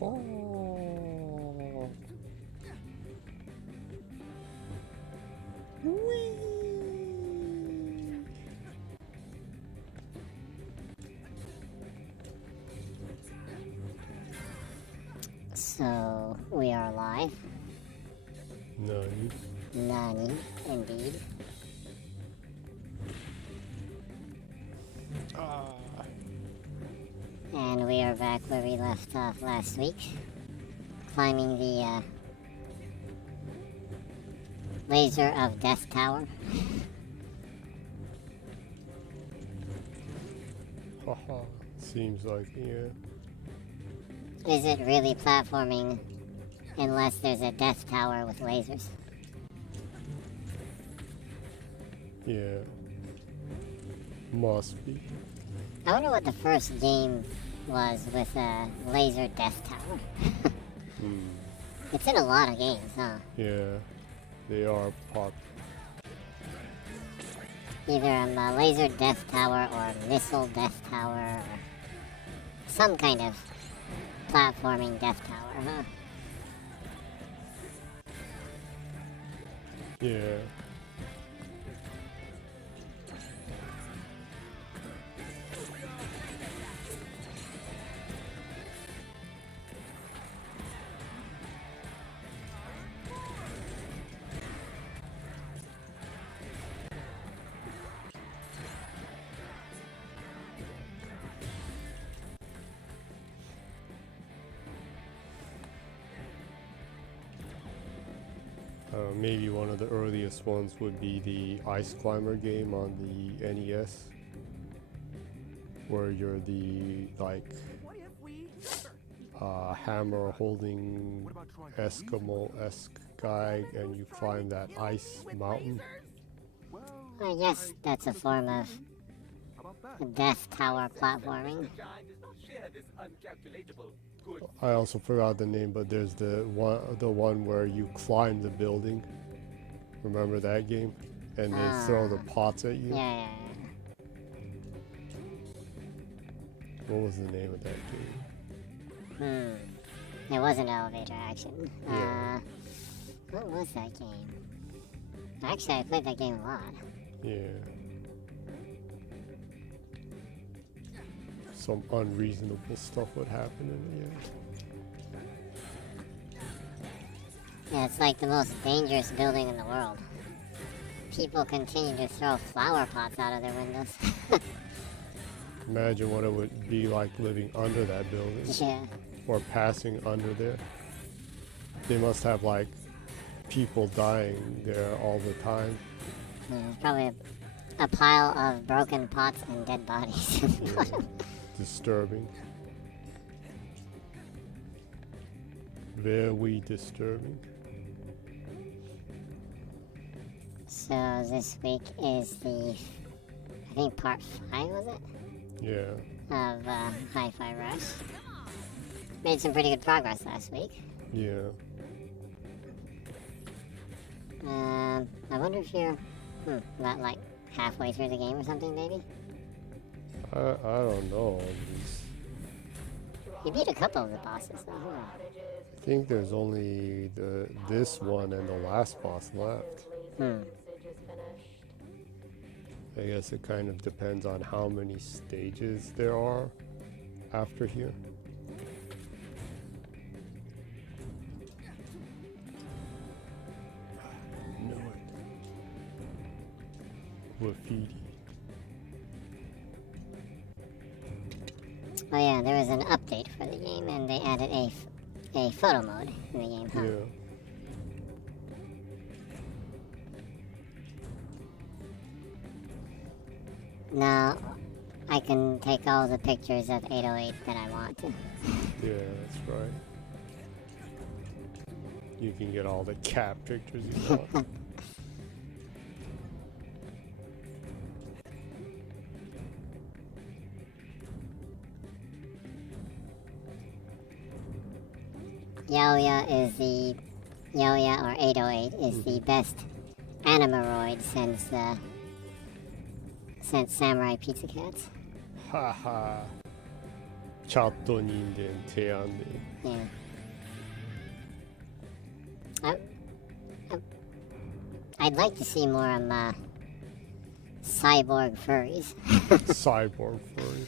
Oh. Whee. So, we are live. Nani? Nani, indeed. And we are back where we left off last week. Climbing the laser of death tower. Haha. Seems like, yeah. Is it really platforming unless there's a death tower with lasers? Yeah. Must be. I wonder what the first game was with a laser death tower. It's in a lot of games, huh? Yeah. They are pop. Either a laser death tower or a missile death tower or some kind of platforming death tower, huh? Yeah. Maybe one of the earliest ones would be the Ice Climber game on the NES, where you're the hammer holding Eskimo-esque guy and you climb that ice mountain. I guess that's a form of death tower platforming. I also forgot the name, but there's the one where you climb the building. Remember that game? And they throw the pots at you. Yeah. What was the name of that game? It was an elevator action. Yeah. What was that game? Actually, I played that game a lot. Yeah. Some unreasonable stuff would happen in it, yeah. Yeah, it's like the most dangerous building in the world. People continue to throw flower pots out of their windows. Imagine what it would be like living under that building. Yeah. Or passing under there. They must have like people dying there all the time. There's probably a pile of broken pots and dead bodies. Yeah. Disturbing. Very disturbing. So this week is the, I think part 5, was it? Yeah. Of Hi-Fi Rush. Made some pretty good progress last week. Yeah. I wonder if you're about like halfway through the game or something, maybe? I don't know. You beat a couple of the bosses, though. I think there's only this one and the last boss left. I guess it kind of depends on how many stages there are after here. Know it. Graffiti. Oh yeah, there was an update for the game, and they added a photo mode in the game, huh? Yeah. Now, I can take all the pictures of 808 that I want to. Yeah, that's right. You can get all the cat pictures you want. Yaoya or 808 is the best animaroid since Samurai Pizza Cats. Haha. 잣돈인데 대안데. Yeah. I, I'd like to see more cyborg furries. Cyborg furry.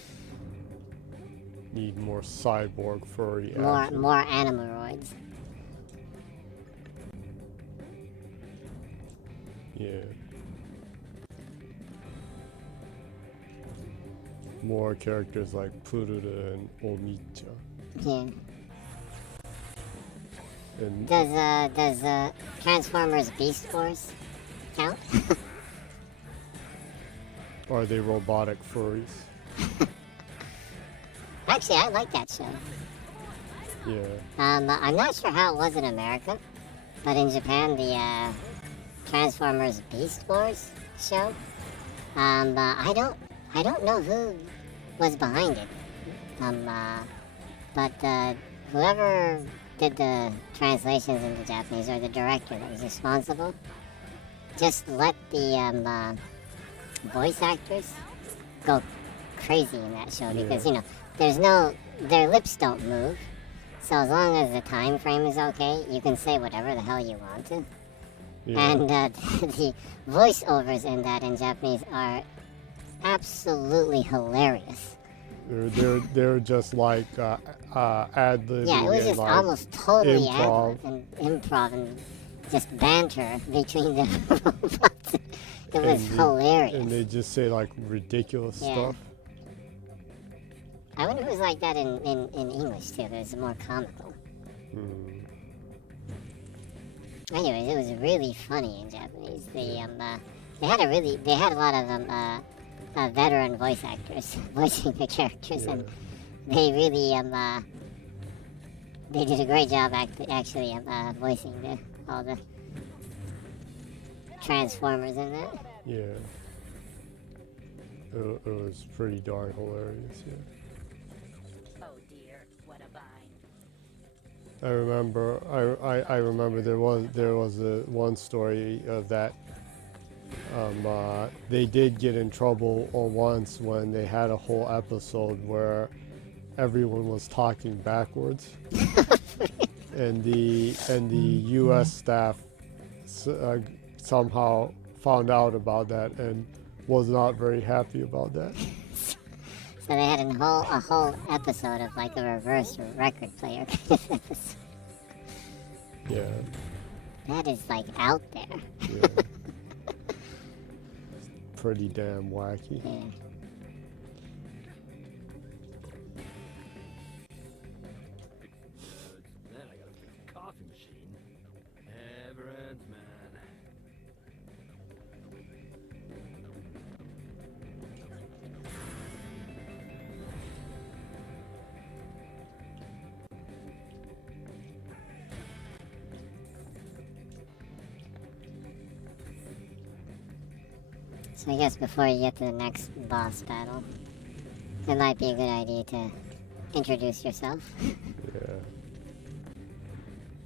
Need more cyborg furry more action. animoroids. Yeah. More characters like Puruda and Omicha. Yeah. And Does Transformers Beast Wars count? are they robotic furries? Actually, I like that show. Yeah. I'm not sure how it was in America, but in Japan, the Transformers Beast Wars show. I don't know who was behind it. But whoever did the translations into Japanese, or the director that was responsible, just let the voice actors go crazy in that show because their lips don't move. So as long as the time frame is okay, you can say whatever the hell you want to. Yeah. And the voiceovers in that in Japanese are absolutely hilarious. They're just like ad-libbing. Yeah, it was and just like almost totally improv. improv and just banter between the robots. It was hilarious. And they just say like ridiculous Yeah. stuff. I wonder if it was like that in English too. It was more comical. Anyways, it was really funny in Japanese. They had a lot of veteran voice actors voicing the characters, and they really they did a great job actually voicing all the Transformers in that. Yeah. It was pretty darn hilarious, yeah. Oh dear, what a bind. I remember there was one story of that. They did get in trouble once when they had a whole episode where everyone was talking backwards, and the U.S. staff somehow found out about that and was not very happy about that. So they had a whole episode of like a reverse record player. Yeah. That is like out there. Yeah. Pretty damn wacky. Yeah. Then I gotta fix the coffee machine. Never ends, man. So I guess before you get to the next boss battle, it might be a good idea to introduce yourself. Yeah.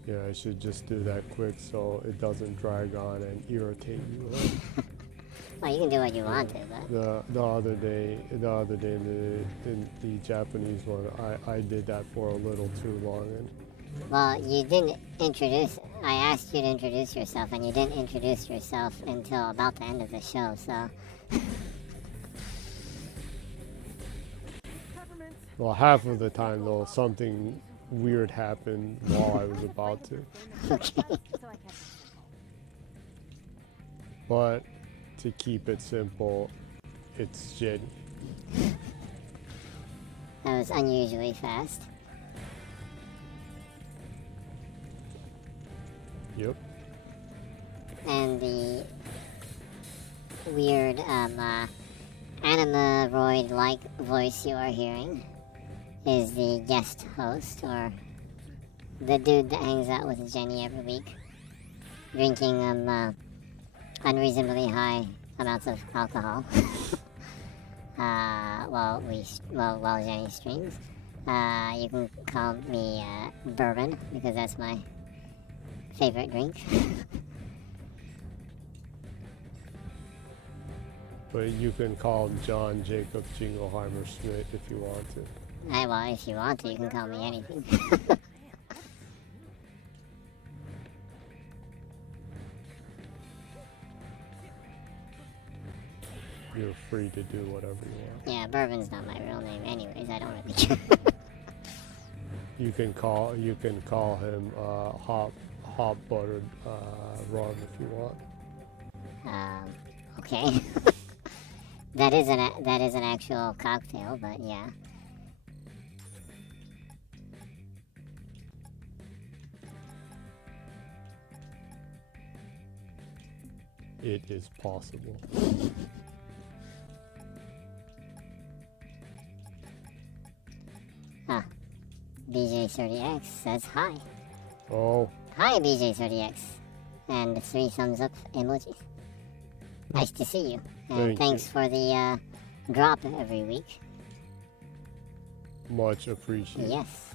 Yeah, I should just do that quick so it doesn't drag on and irritate you. Well, you can do what you want to, but The other day in the Japanese one, I did that for a little too long, and well, you didn't introduce. I asked you to introduce yourself, and you didn't introduce yourself until about the end of the show. So well, half of the time though, something weird happened while I was about to. okay. But to keep it simple, it's shady. That was unusually fast. Yep. And the weird animaroid-like voice you are hearing is the guest host, or the dude that hangs out with Jenny every week, drinking unreasonably high amounts of alcohol while Jenny streams. You can call me Bourbon, because that's my favorite drink. But you can call him John Jacob Jingleheimer Schmidt if you want to. Well, if you want to, you can call me anything. You're free to do whatever you want. Yeah, Bourbon's not my real name anyways, I don't really care. You can call him hot buttered rum if you want. Okay. that is an actual cocktail, but yeah. It is possible. Huh. BJ30X says hi. Oh, Hi, BJ30X. And 3 thumbs up emojis. Nice to see you. And Thank thanks for the drop every week. much appreciated. Yes.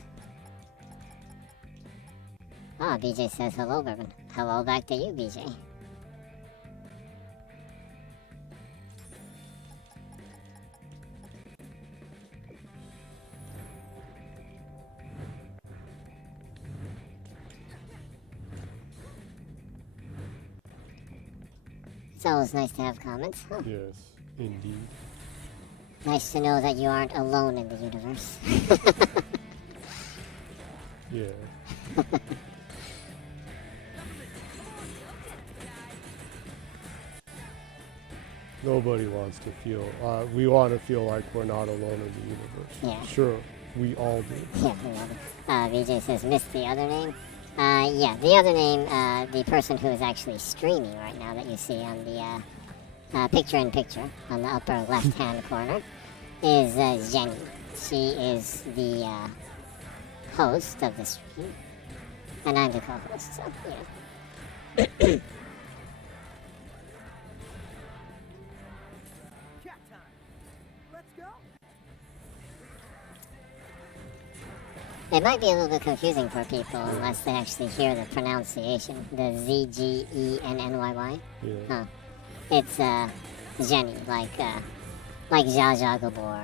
Ah, BJ says hello, Bourbon. Hello back to you, BJ. It's always nice to have comments. Huh? Yes, indeed. Nice to know that you aren't alone in the universe. Yeah. Nobody wants to feel. We want to feel like we're not alone in the universe. Yeah. Sure, we all do. Yeah, I love it. VJ says, missed the other name. Yeah, the other name, the person who is actually streaming right now that you see on the picture-in-picture on the upper left-hand corner is Jenny. She is the host of the stream, and I'm the co-host, so, yeah. Chat time. Let's go. It might be a little bit confusing for people unless they actually hear the pronunciation, the ZGENNYY. Yeah. Huh. It's Jenny, like Zsa Zsa Gabor.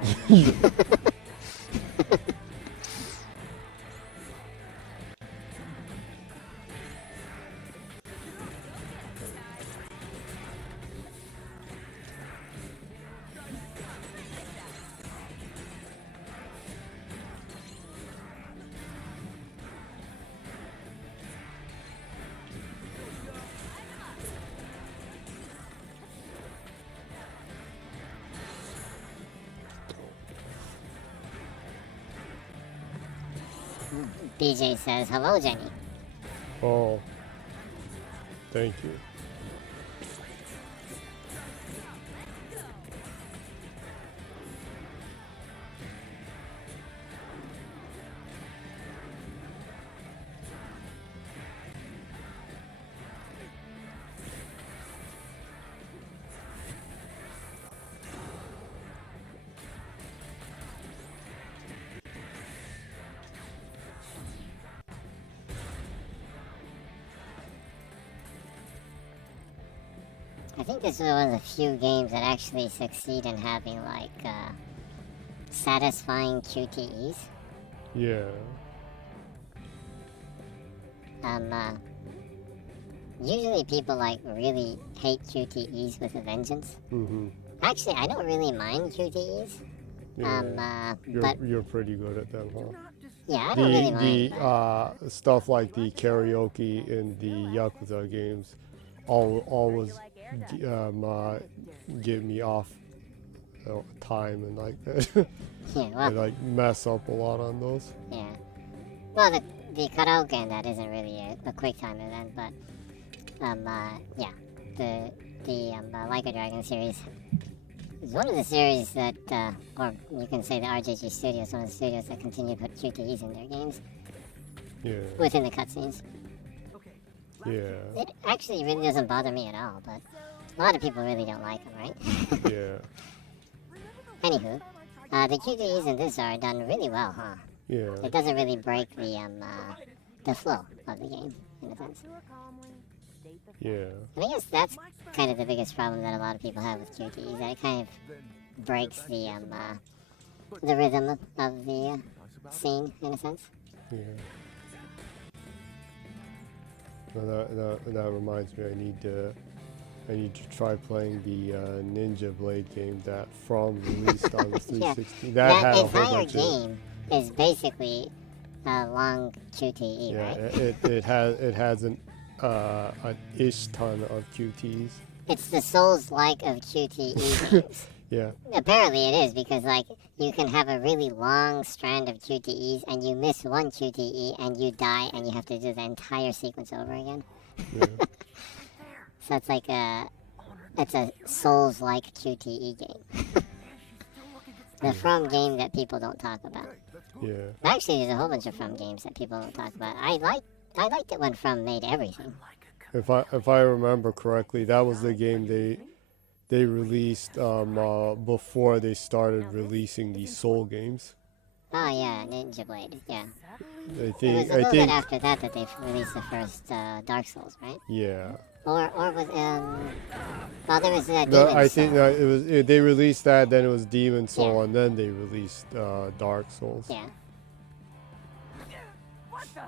BJ says, hello, Jenny. Oh, thank you. I think this is one of the few games that actually succeed in having, like, satisfying QTEs. Yeah. Usually people, like, really hate QTEs with a vengeance. Mm-hmm. Actually, I don't really mind QTEs. Yeah. But, You're pretty good at them, huh? yeah, I don't really mind. Stuff like the karaoke in the Yakuza games always get me off time and like that. Yeah, I well, like mess up a lot on those. yeah. Well, the karaoke and that isn't really a quick time event, but, yeah. The Like a Dragon series is one of the series that, or you can say the RJG Studios, one of the studios that continue to put QTEs in their games Yeah. within the cutscenes. Okay. Yeah. It actually really doesn't bother me at all, but a lot of people really don't like them, right? Yeah. Anywho, the QTEs in this are done really well, huh? Yeah. It doesn't really break the flow of the game, in a sense. Yeah. I guess that's kind of the biggest problem that a lot of people have with QTEs, that it kind of breaks the rhythm of the scene, in a sense. Yeah. Well, that reminds me. I need to try playing the Ninja Blade game that From released on the 360. That had a whole entire bunch of. game is basically a long QTE, Yeah, right? it has an ish ton of QTs. It's the Souls-like of QTE games. Yeah. Apparently it is, because like you can have a really long strand of QTEs and you miss one QTE and you die and you have to do the entire sequence over again. Yeah. So it's like it's a Souls-like QTE game. The From game that people don't talk about. Yeah. Actually, there's a whole bunch of From games that people don't talk about. I liked it when From made everything. If I remember correctly, that was the game they released before they started releasing these Soul games. Oh yeah, Ninja Blade. Yeah. I It was think a little bit after that they released the first Dark Souls, right? yeah. Or was well, there was No, Demon I think Soul. it was they released that, then it was Demon Soul, Yeah. and then they released Dark Souls. Yeah. What the?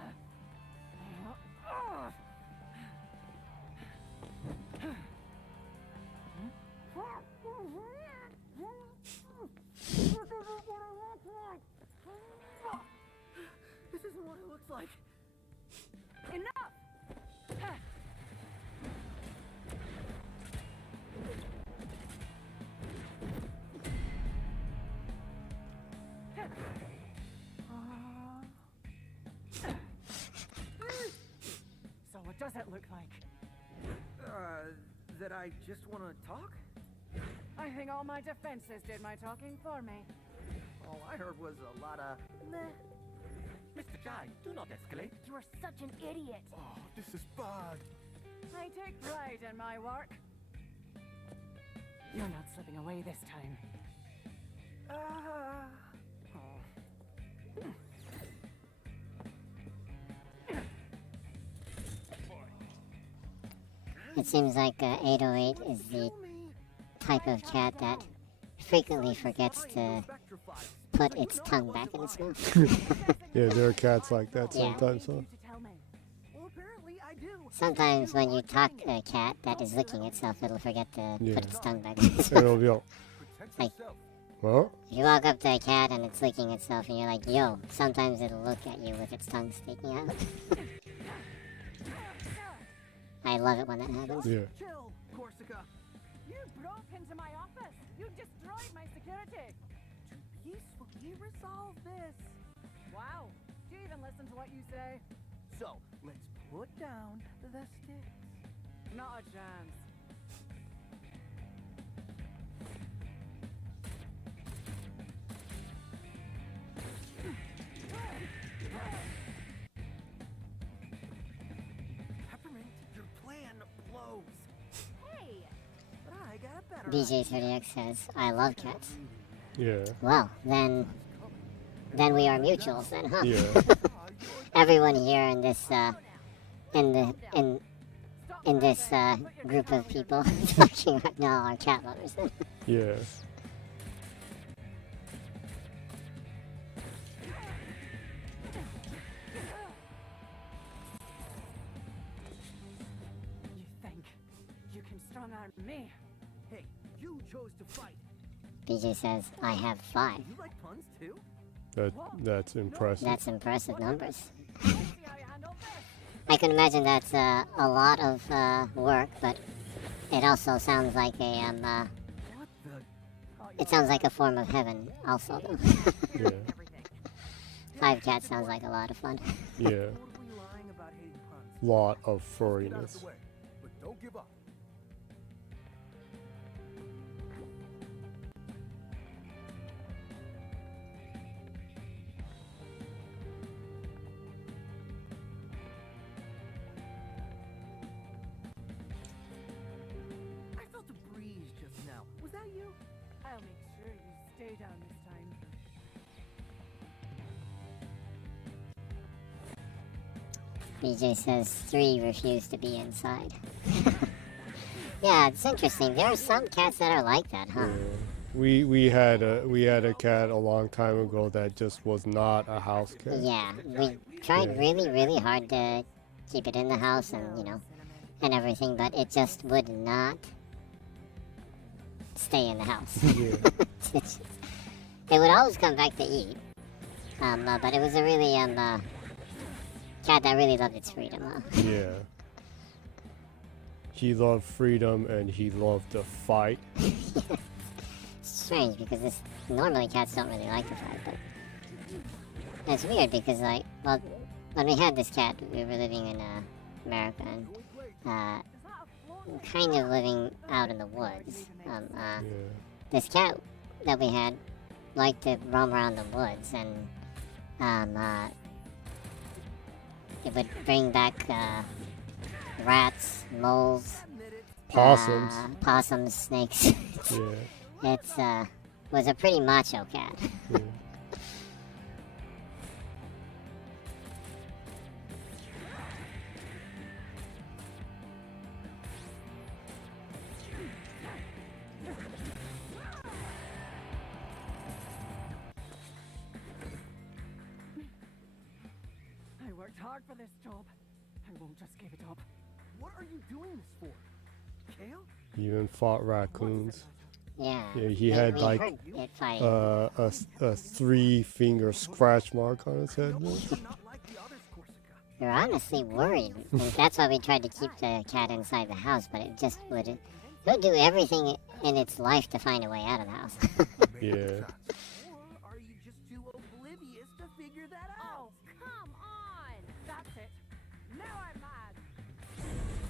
This isn't what it looks like. Enough! So what does it look like? That I just want to talk? I think all my defenses did my talking for me. All I heard was a lot of meh. Mr. Jai, do not escalate. You are such an idiot. Oh, this is bad. I take pride in my work. You're not slipping away this time. It seems like 808 is the type of cat that frequently forgets to put its tongue back in its mouth. Yeah, there are cats like that Yeah. sometimes. Huh? You to tell me. Well, apparently I do. Sometimes when you talk to a cat that is licking itself, it'll forget to Yeah. put its tongue back in its And mouth. it'll be all, Like, well, if you walk up to a cat and it's licking itself and you're like, yo, sometimes it'll look at you with its tongue sticking out. I love it when that happens. yeah. Chill, Corsica. You broke into my office. You destroyed my security. Peacefully resolve this. Wow. Do you even listen to what you say? So, let's put down the sticks. Not a chance. Peppermint, your plan blows. Hey! But I got a better BJ30X says, I love cats. Yeah. Well, then we are mutuals then, huh? Yeah. Everyone here in this in this group of people talking right now are cat lovers. Yeah. You think you can strong arm me? Hey, you chose to fight. BJ says, I have 5. You like puns too? That's impressive. That's impressive numbers. See how you handle this? I can imagine that's a lot of work, but it also sounds like a What the? it sounds like a form of heaven also. Though. Yeah. 5 cats sounds like a lot of fun. Yeah. Totally lying about hating puns. Lot of Get out of furriness. the way, but don't give up. I felt a breeze just now. Was that you? I'll make sure you stay down this time. BJ says 3 refuse to be inside. Yeah, it's interesting. There are some cats that are like that, huh? We had a cat a long time ago that just was not a house cat. Yeah, we tried Yeah. really hard to keep it in the house and, and everything, but it just would not stay in the house. Yeah. It would always come back to eat. But it was a really cat that really loved its freedom. Yeah. He loved freedom and he loved to fight. It's strange because normally cats don't really like to fight, but it's weird because when we had this cat, we were living in America and kind of living out in the woods. Yeah. This cat that we had liked to roam around the woods and it would bring back rats, moles, Possums. snakes. Yeah. It's was a pretty macho cat. Yeah. I worked hard for this job. I won't just give it up. What are you doing this for? Kale? He even fought raccoons. Yeah. Yeah, he we- had we like heard it fighting. a 3-finger scratch mark on his head. once. Not like the others, Corsica. We were honestly worried. And that's why we tried to keep the cat inside the house, but it just wouldn't. It would do everything in its life to find a way out of the house. Yeah. Or are you just too oblivious to figure that out? Oh, come on! That's it. Now I'm mad.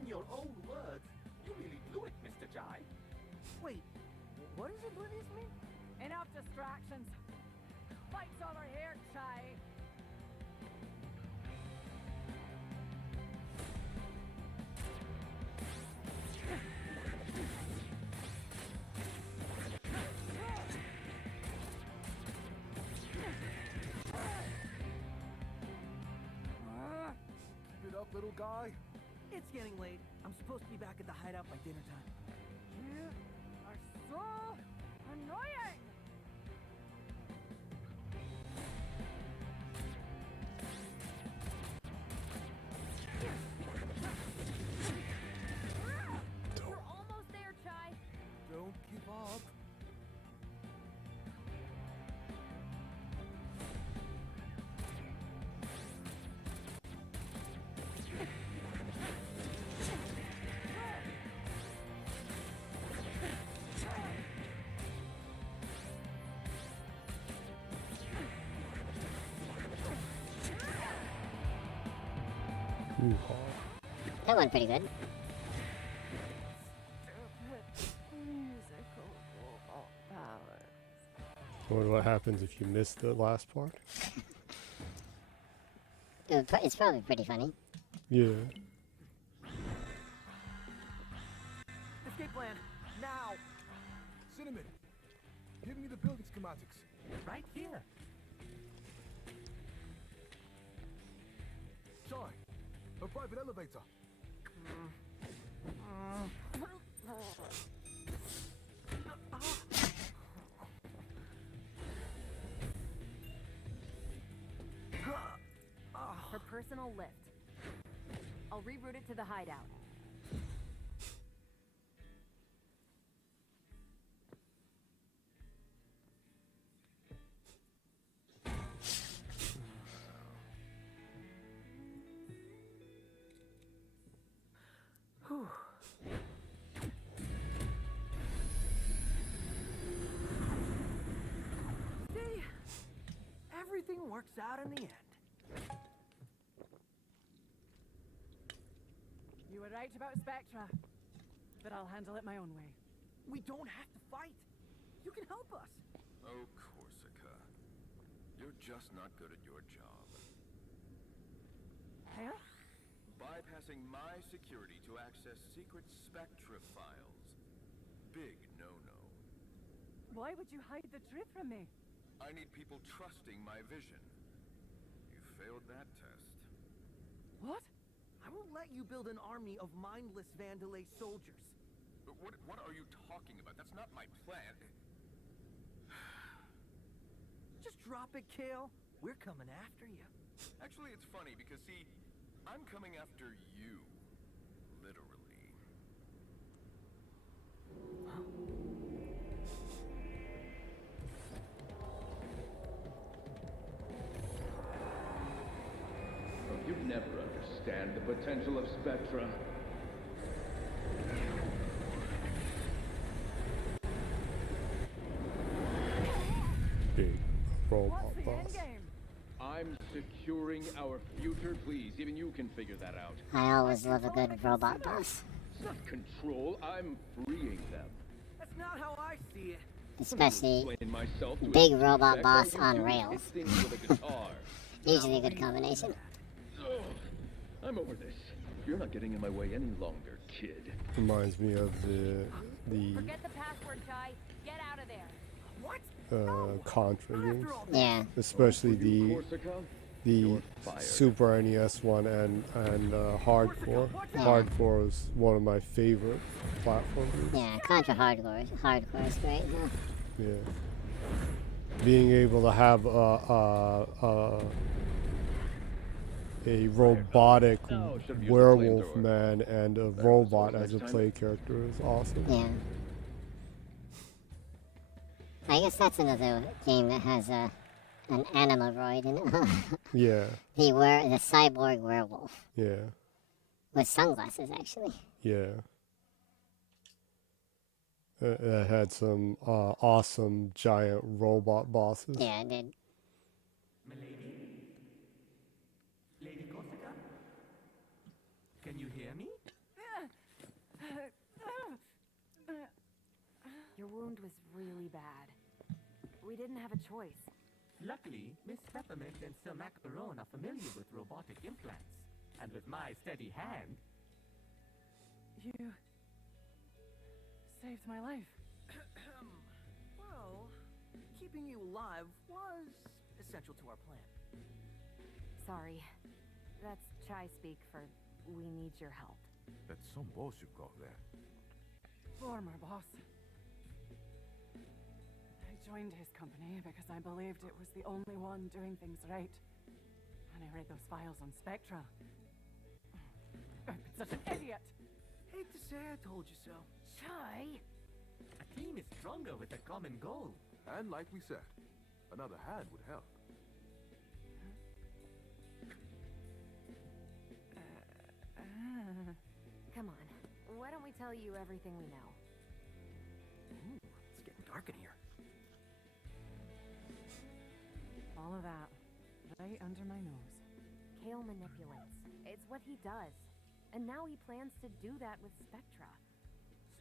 In your own words, you really blew it, Mr. Jai. Wait, what does oblivious mean? Enough distractions. Fight's over here, Chai. Keep it up, little guy. It's getting late. I'm supposed to be back at the hideout by dinner time. You are so annoying. We're almost there, Chai. Don't give up. Hoo-ha. That went pretty good. Musical powers. I wonder what happens if you miss the last part. It's probably pretty funny. Yeah. Escape plan, now! Cinnamon, give me the building schematics. Right here. Chai, a private elevator. Her personal lift. I'll reroute it to the hideout. See? Everything works out in the end. You were right about Spectra, but I'll handle it my own way. We don't have to fight. You can help us. Oh, Corsica. You're just not good at your job. Huh? Bypassing my security to access secret Spectra files. Big no-no. Why would you hide the truth from me? I need people trusting my vision. You failed that test. What? I won't let you build an army of mindless Vandalay soldiers. But what are you talking about? That's not my plan. Just drop it, Kale. We're coming after you. Actually, it's funny because, see, I'm coming after you. Literally. You'd never understand the potential of Spectra. Big robot What's the boss. end game? I'm securing our future. Please, even you can figure that out. I always love a good robot boss. It's not control, I'm freeing them. That's not how I see it. Especially Explain myself to big a robot Spectra, boss you on do rails. hit things with a guitar. Usually a good combination. Ugh, I'm over this. You're not getting in my way any longer, kid. Reminds me of the Forget the password, Chai. Get out of there. What? Contra games, Yeah. especially For you, the Corsica, the you're fired. Super NES one and Hardcore. Yeah. Hardcore is one of my favorite platform games. Yeah, Contra Hardcore is great. Huh? Yeah. Being able to have a robotic Oh, should've used the werewolf flamethrower. man and a Better robot resource as a next time. play character is awesome. Yeah. I guess that's another game that has an animaloid in it. Yeah, the cyborg werewolf yeah, with sunglasses, actually. yeah. It had some awesome giant robot bosses. Yeah, it did. Milady? Lady Corsica? Can you hear me? Your wound was really bad. We didn't have a choice. Luckily, Miss Peppermint and Sir Macaron are familiar with robotic implants. And with my steady hand... You saved my life. well, keeping you alive was essential to our plan. Sorry. That's Chai speak for we need your help. That's some boss you got there. Former boss. I joined his company because I believed it was the only one doing things right. And I read those files on Spectra. I've been such an idiot! Hate to say I told you so. Chai? A team is stronger with a common goal. And like we said, another hand would help. Come on. Why don't we tell you everything we know? Ooh, it's getting dark in here. All of that, right under my nose. Kale manipulates. It's what he does. And now he plans to do that with Spectra.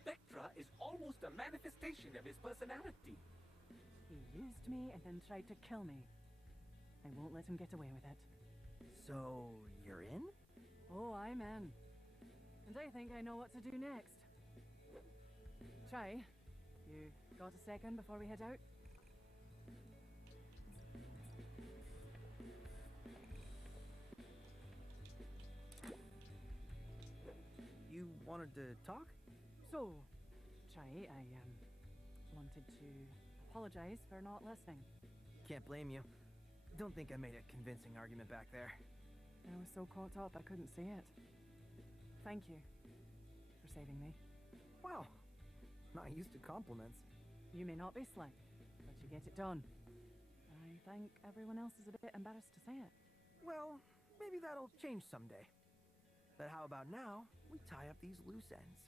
Spectra is almost a manifestation of his personality. He used me and then tried to kill me. I won't let him get away with it. So, you're in? Oh, I'm in. And I think I know what to do next. Chai, you got a second before we head out? You wanted to talk? So, Chai, I wanted to apologize for not listening. Can't blame you. Don't think I made a convincing argument back there. I was so caught up I couldn't see it. Thank you for saving me. Wow, not used to compliments. You may not be slick, but you get it done. I think everyone else is a bit embarrassed to say it. Well, maybe that'll change someday. But how about now, we tie up these loose ends.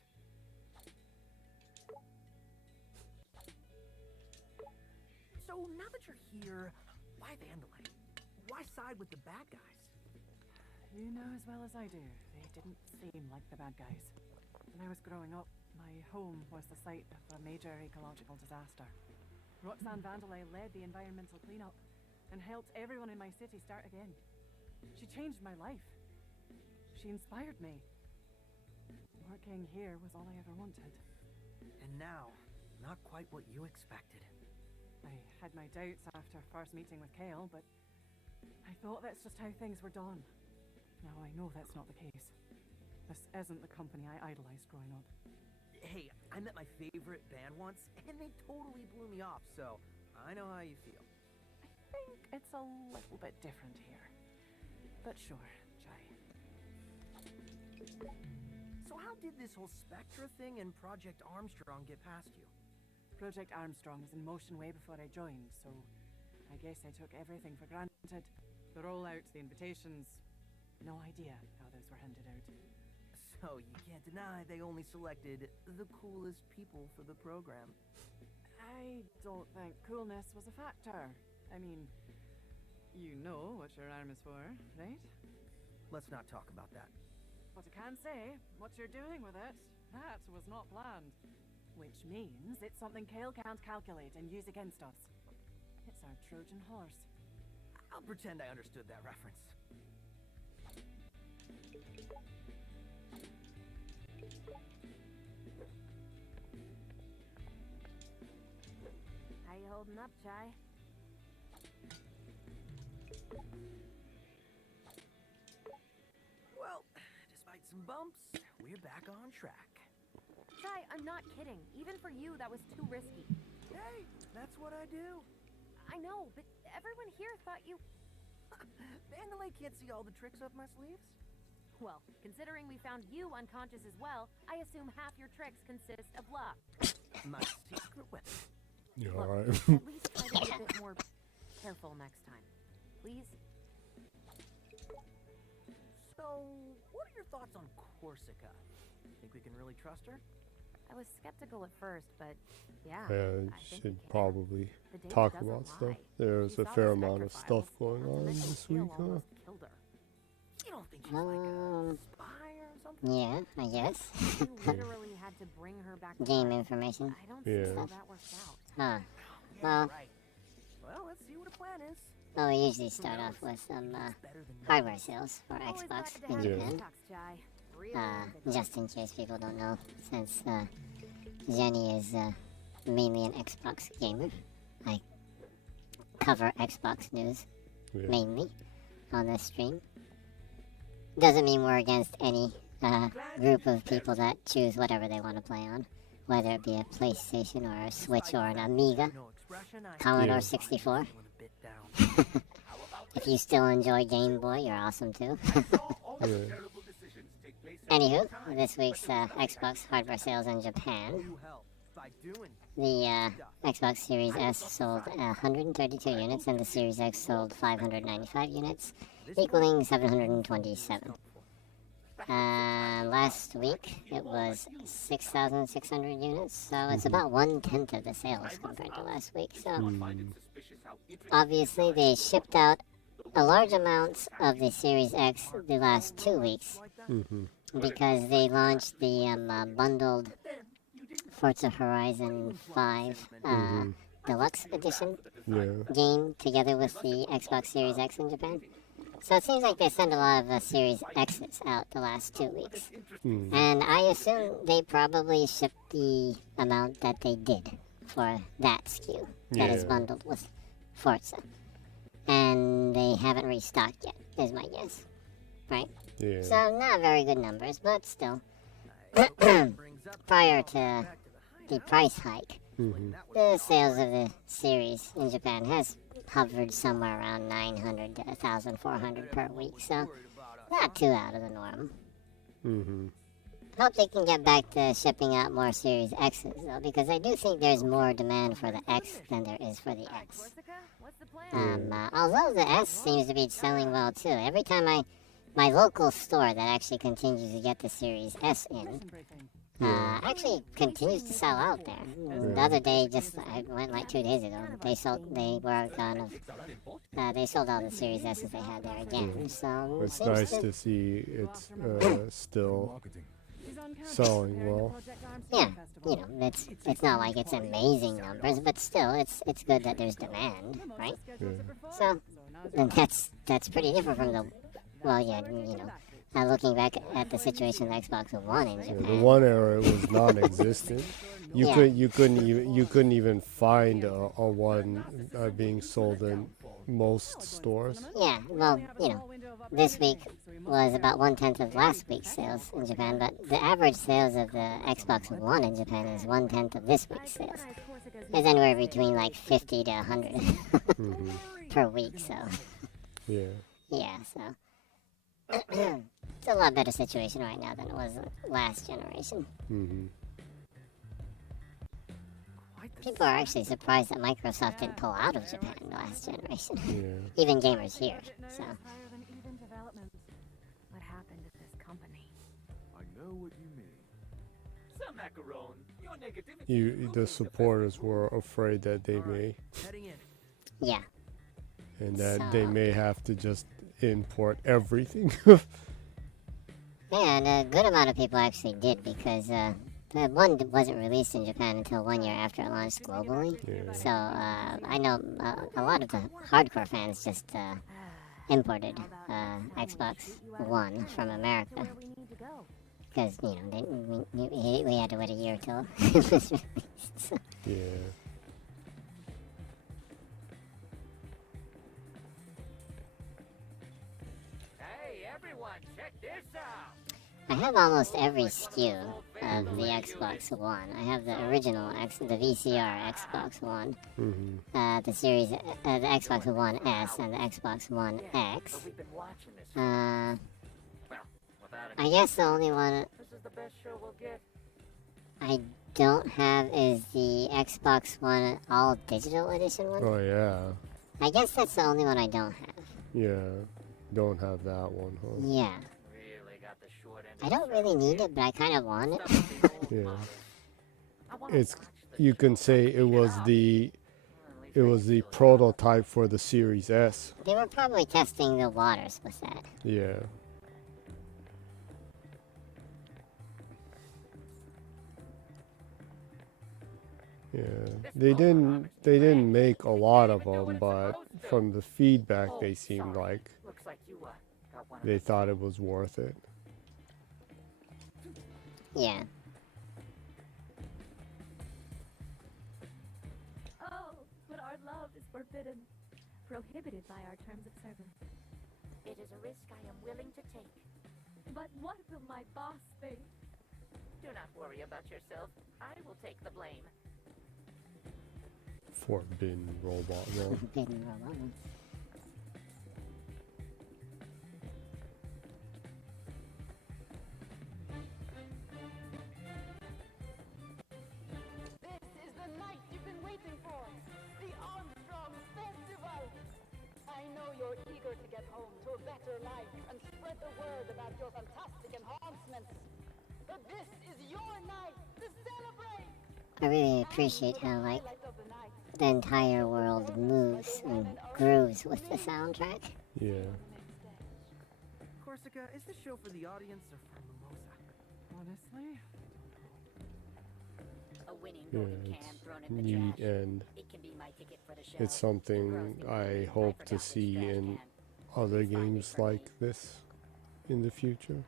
So now that you're here, why Vandalay? Why side with the bad guys? You know as well as I do, they didn't seem like the bad guys. When I was growing up, my home was the site of a major ecological disaster. Roxanne Vandalay led the environmental cleanup and helped everyone in my city start again. She changed my life. She inspired me. Working here was all I ever wanted. And now, not quite what you expected. I had my doubts after first meeting with Kale, but I thought that's just how things were done. Now, I know that's not the case. This isn't the company I idolized growing up. Hey, I met my favorite band once, and they totally blew me off, so I know how you feel. I think it's a little bit different here. But sure, Jai. So how did this whole Spectra thing and Project Armstrong get past you? Project Armstrong was in motion way before I joined, so I guess I took everything for granted. The rollouts, the invitations, no idea how those were handed out. So you can't deny they only selected the coolest people for the program. I don't think coolness was a factor. I mean, you know what your arm is for, right? Let's not talk about that. But I can say, what you're doing with it, that was not planned. Which means it's something Kale can't calculate and use against us. It's our Trojan horse. I'll pretend I understood that reference. How you holding up, Jai? Well, despite some bumps, we're back on track. Jai, I'm not kidding. Even for you, that was too risky. Hey, that's what I do. I know, but everyone here thought you... Vandalay can't see all the tricks up my sleeves. Well, considering we found you unconscious as well, I assume half your tricks consist of luck. My secret weapon. Yeah, Look, alright. at least try to be a bit more careful next time. Please? So, what are your thoughts on Corsica? Think we can really trust her? I was skeptical at first, but yeah. Yeah, I think we should can. probably The data talk doesn't about stuff. lie. There's She a saw fair the amount of Spectra stuff files. going on Mental this Kill week, huh? almost killed her. You don't think she's like a spy or something? Yeah, I guess. You literally had to bring her back to Game life. information. I don't Yeah. see how that works out. Huh. Yeah, Well, right. Well, let's see what the plan is. well, we usually start off with some hardware sales for Always glad Xbox to in have you Japan. talks, Jai. Really good. Just in case people don't know, since Jenny is mainly an Xbox gamer. I cover Xbox news Yeah. mainly on this stream. Doesn't mean we're against any group of people that choose whatever they want to play on, whether it be a PlayStation or a Switch or an Amiga, No expression, I Commodore Yeah. 64. feeling a bit down. If you still enjoy Game Boy, you're awesome too. Yeah. Anywho, this week's Xbox hardware sales in Japan. You help by doing The Xbox Series S sold 132 units and the Series X sold 595 units, equaling 727. Last week it was 6,600 units, so it's about 1/10 of the sales compared to last week. So obviously they shipped out a large amount of the Series X the last 2 weeks Mm-hmm. because they launched the bundled Forza Horizon 5 Deluxe Edition Yeah. game together with the Xbox Series X in Japan. So it seems like they sent a lot of Series X's out the last 2 weeks. Mm. And I assume they probably shipped the amount that they did for that SKU that is Yeah. bundled with Forza. And they haven't restocked yet, is my guess. Right? Yeah. So not very good numbers, but still. Prior to the price hike, Mm-hmm. the sales of the series in Japan has hovered somewhere around 900 to 1,400 per week, so not too out of the norm. Mm-hmm. Hope they can get back to shipping out more Series X's, though, because I do think there's more demand for the X than there is for the X. Corsica, what's the plan? Although the S seems to be selling well, too. Every time my local store that actually continues to get the Series S in, actually continues to sell out there. The other day, I went like 2 days ago, they sold all the Series S's they had there again. So It's seems nice to- to see it's still Marketing. selling well. Yeah, you know, it's not like it's amazing numbers, but still, it's good that there's demand, right? Yeah. So, and that's pretty different from the, well, yeah, you know, looking back at the situation of Xbox One in Yeah, Japan. the one era it was non-existent. Yeah. You couldn't even find a one being sold in most stores. Yeah, well, you know, this week was about 1/10 of last week's sales in Japan, but the average sales of the Xbox One in Japan is 1/10 of this week's sales. It's anywhere between like 50 to 100 per week, so Yeah. yeah, so it's a lot better situation right now than it was last generation. People are actually surprised that Microsoft didn't pull out of Japan last generation. Yeah. Even gamers here, so. What happened at this company? I know what you mean. Some macaron. Your negativity. The supporters were afraid that they may, Heading in. Yeah. and that they may have to just import everything. Yeah, and a good amount of people actually did because the one wasn't released in Japan until 1 year after it launched globally. Yeah. So I know a lot of the hardcore fans just imported Xbox One from America because we had to wait a year till it was released. So. Yeah. Hey, everyone, check this out. I have almost every SKU of the Xbox One. I have the original the VCR Xbox One, the series, the Xbox One S, and the Xbox One X. I guess the only one I don't have is the Xbox One All Digital Edition one. Oh yeah. I guess that's the only one I don't have. Yeah. Don't have that one, huh? Yeah. I don't really need it, but I kind of want it. Yeah. It's, you can say it was the prototype for the Series S. They were probably testing the waters with that. Yeah. Yeah. They didn't make a lot of them, but from the feedback they seemed like they thought it was worth it. Yeah. Oh, but our love is forbidden. Prohibited by our terms of service. It is a risk I am willing to take. But what will my boss think? Do not worry about yourself. I will take the blame. Forbidden robot. No. Forbidden robot. You're eager to get home to a better life and spread the word about your fantastic enhancements. But this is your night to celebrate! I really appreciate how, like, the entire world moves and grooves with the soundtrack. Yeah. Corsica, is this show for the audience or for Mimosa? Honestly? A winning Yeah, golden can it's thrown in the neat, trash. and It can be my ticket for the show. it's something I hope to see in other games like this in the future.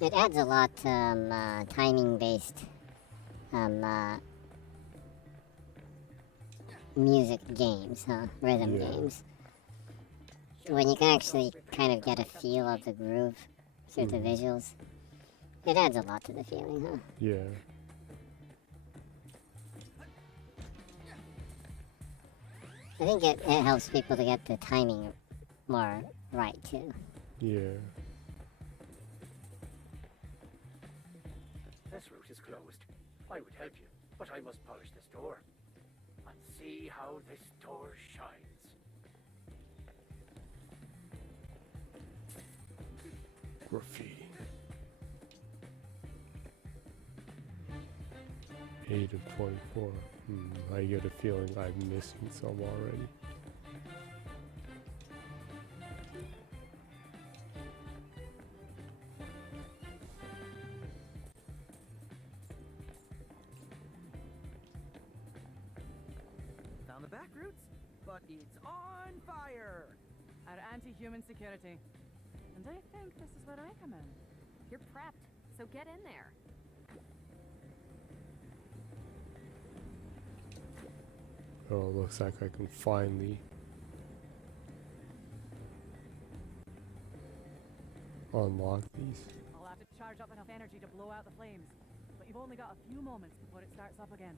It adds a lot to timing-based music games, rhythm games. When you can actually kind of get a feel of the groove through the visuals, it adds a lot to the feeling, huh? Yeah. I think it helps people to get the timing more right, too. Yeah. This route is closed. I would help you, but I must polish this door. And see how this door shines. Graffiti. 8 of 24. I get a feeling I'm missing some already. Found the back routes, but it's on fire! Our anti-human security. And I think this is where I come in. You're prepped, so get in there. Oh, looks like I can finally unlock these. I'll have to charge up enough energy to blow out the flames, but you've only got a few moments before it starts up again.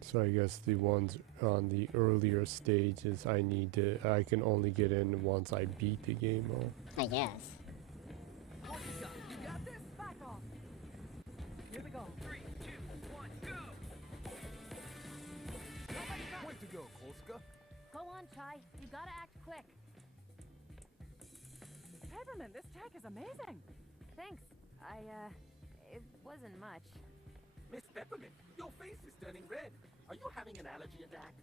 So I guess the ones on the earlier stages I can only get in once I beat the game mode. I guess. You got this? Back off! Here we go. 3, 2, 1, go! Way to go, Kolska. Go on, Chai. You gotta act quick. Peppermint, this tech is amazing! Thanks. It wasn't much. Miss Peppermint, your face is turning red. Are you having an allergy attack?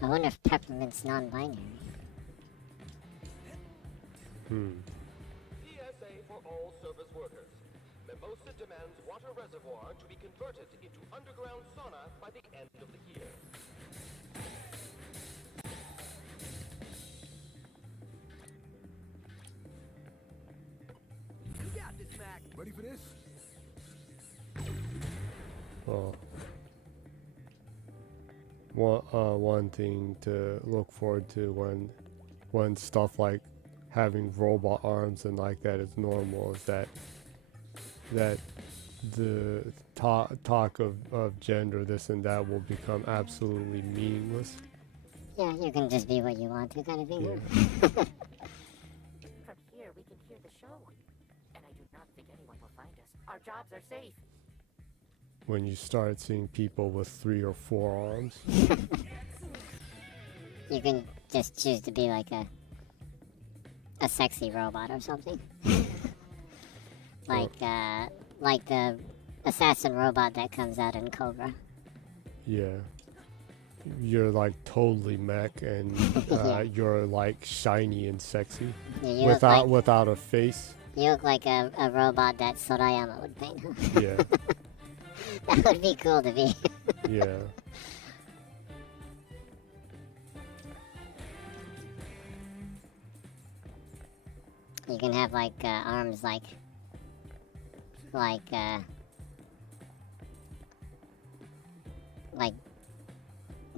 I wonder if Peppermint's non-binary. PSA for all service workers. Mimosa demands water reservoir to be converted into underground sauna by the end of the year. You got this, Mac. Ready for this? Oh. One thing to look forward to when stuff like having robot arms and like that is normal is that the talk of gender, this and that, will become absolutely meaningless. Yeah, you can just be what you want to, kind of thing. Yeah. From here, we can hear the show. And I do not think anyone will find us. Our jobs are safe. When you start seeing people with 3 or 4 arms. You can just choose to be like a sexy robot or something. like the assassin robot that comes out in Cobra. Yeah. You're like totally mech and you're like shiny and sexy. Yeah, without a face. You look like a robot that Sorayama would paint. Yeah. That would be cool to be. Yeah. You can have like arms like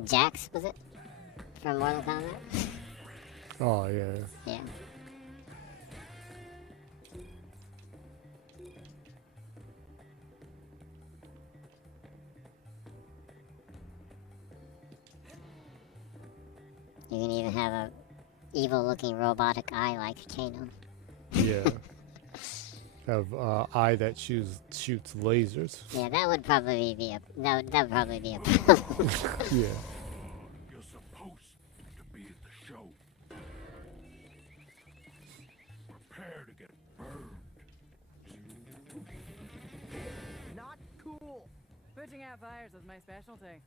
Jax, was it? From Mortal Kombat? Oh yeah. Yeah. You can even have a evil-looking robotic eye like Kano. Yeah. Have eye that shoots lasers. Yeah, that would probably be a problem. Yeah. You're supposed to be at the show. Prepare to get burned. Not cool. Putting out fires is my specialty.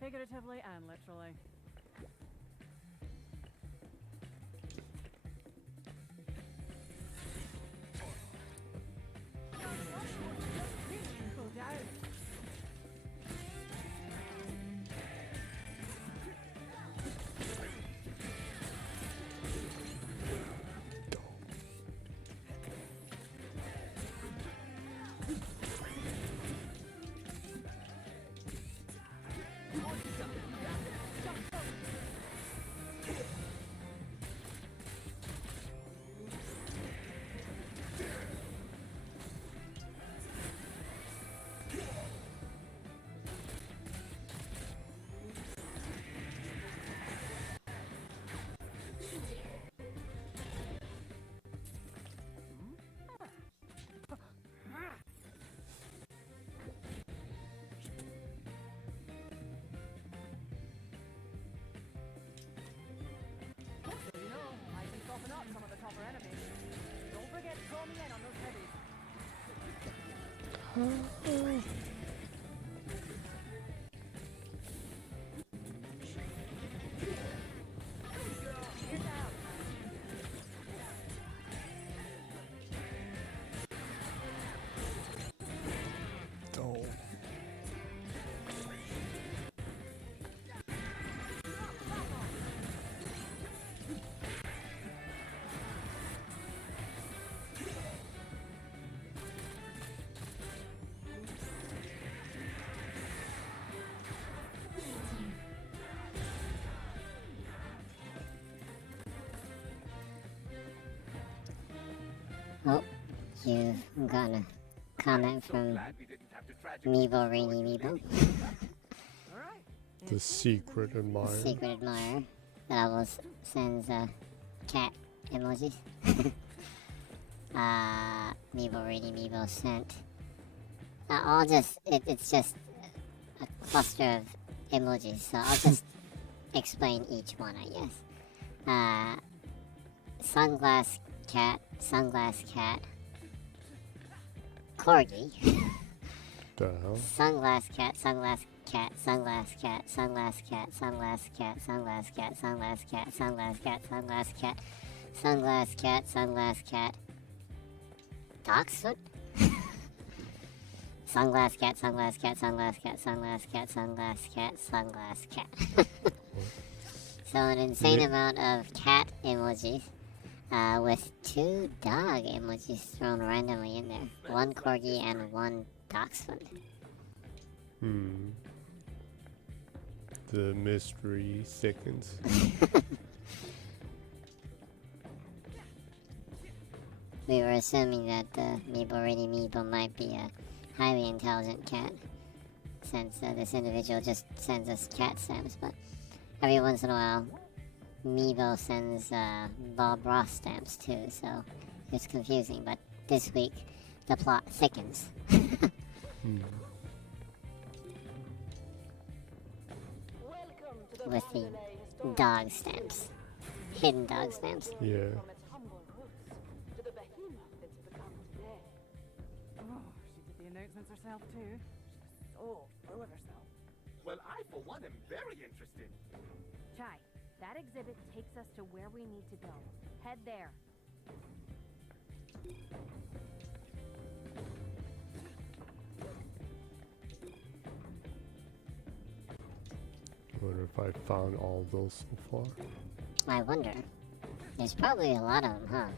Figuratively and literally. Go down. Some of the tougher enemies. Don't forget to throw me in on those heavies. Oh. You've got a comment from Meeble Rainy Meeble, The secret admirer. secret admirer, that always sends cat emojis. Meeble Rainy Meeble sent. It's just a cluster of emojis, so I'll just explain each one, I guess. Sunglass cat, corgi, The hell? sunglass cat, sunglass cat, sunglass cat, sunglass cat, sunglass cat, sunglass cat, sunglass cat, sunglass cat, sunglass cat, sunglass cat, sunglass cat, dachshund? Sunglass cat, sunglass cat, sunglass cat, sunglass cat, sunglass cat, sunglass cat. So an insane amount of cat emojis, with 2 dog emojis thrown randomly in there. 1 corgi and 1 dachshund. The mystery thickens. We were assuming that Meeble Ready Meeble might be a highly intelligent cat, since this individual just sends us cat stamps, but every once in a while, Meeble sends Bob Ross stamps too, so it's confusing, but this week, the plot thickens. With the dog stamps. Hidden dog stamps. Yeah. To the behemoth it's become today. Oh, she did the announcements herself too. She was so full of herself. Well, I, for one, am very interested. Chai, that exhibit takes us to where we need to go. Head there. I wonder if I found all of those so far. I wonder. There's probably a lot of them, huh?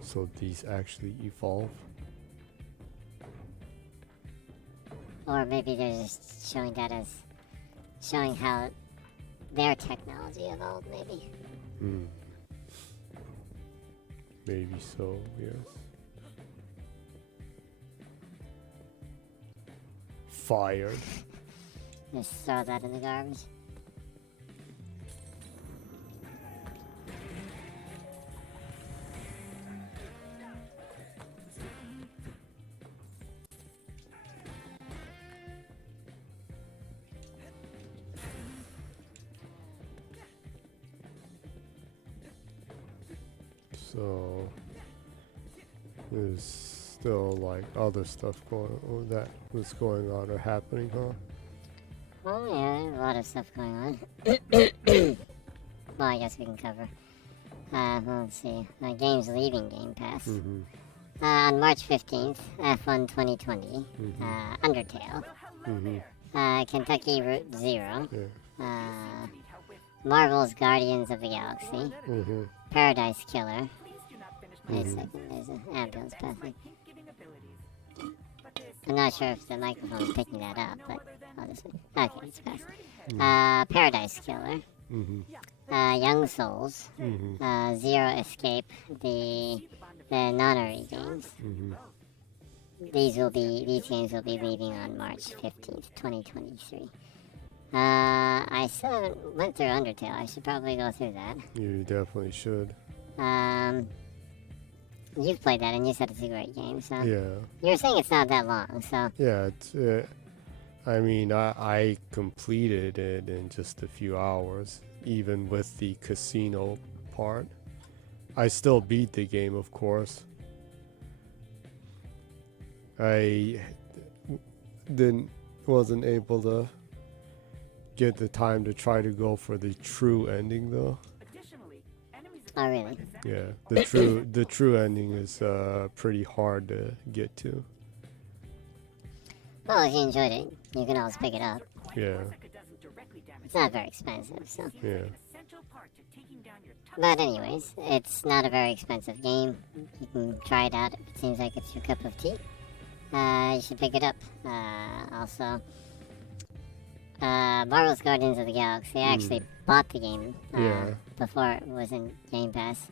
So these actually evolve? Or maybe they're just showing that as showing how their technology evolved, maybe. Maybe so, yes. Fired. Just throw that in the garbage. So there's still like other stuff going on that was going on or happening, huh? Oh yeah, there's a lot of stuff going on. Well, I guess we can cover. Let's see. Games leaving Game Pass. On March 15th, F1 2020, Undertale, Kentucky Route Zero, Marvel's Guardians of the Galaxy, Paradise Killer. Wait a second, there's an ambulance passing. I'm not sure if the microphone's picking that up, but I'll just... Okay, it's passed. Paradise Killer, Young Souls, Zero Escape, the nonary games. These games will be leaving on March 15th, 2023. I still haven't went through Undertale. I should probably go through that. You definitely should. You've played that and you said it's a great game, so... Yeah. You were saying it's not that long, so... Yeah, it's... I mean, I completed it in just a few hours, even with the casino part. I still beat the game, of course. I wasn't able to get the time to try to go for the true ending, though. Oh, really? Yeah, the true ending is pretty hard to get to. Well, if you enjoyed it, you can always pick it up. Yeah. It's not very expensive, so... Yeah. But anyways, it's not a very expensive game. You can try it out if it seems like it's your cup of tea. You should pick it up. Also, Marvel's Guardians of the Galaxy. I actually bought the game before it was in Game Pass.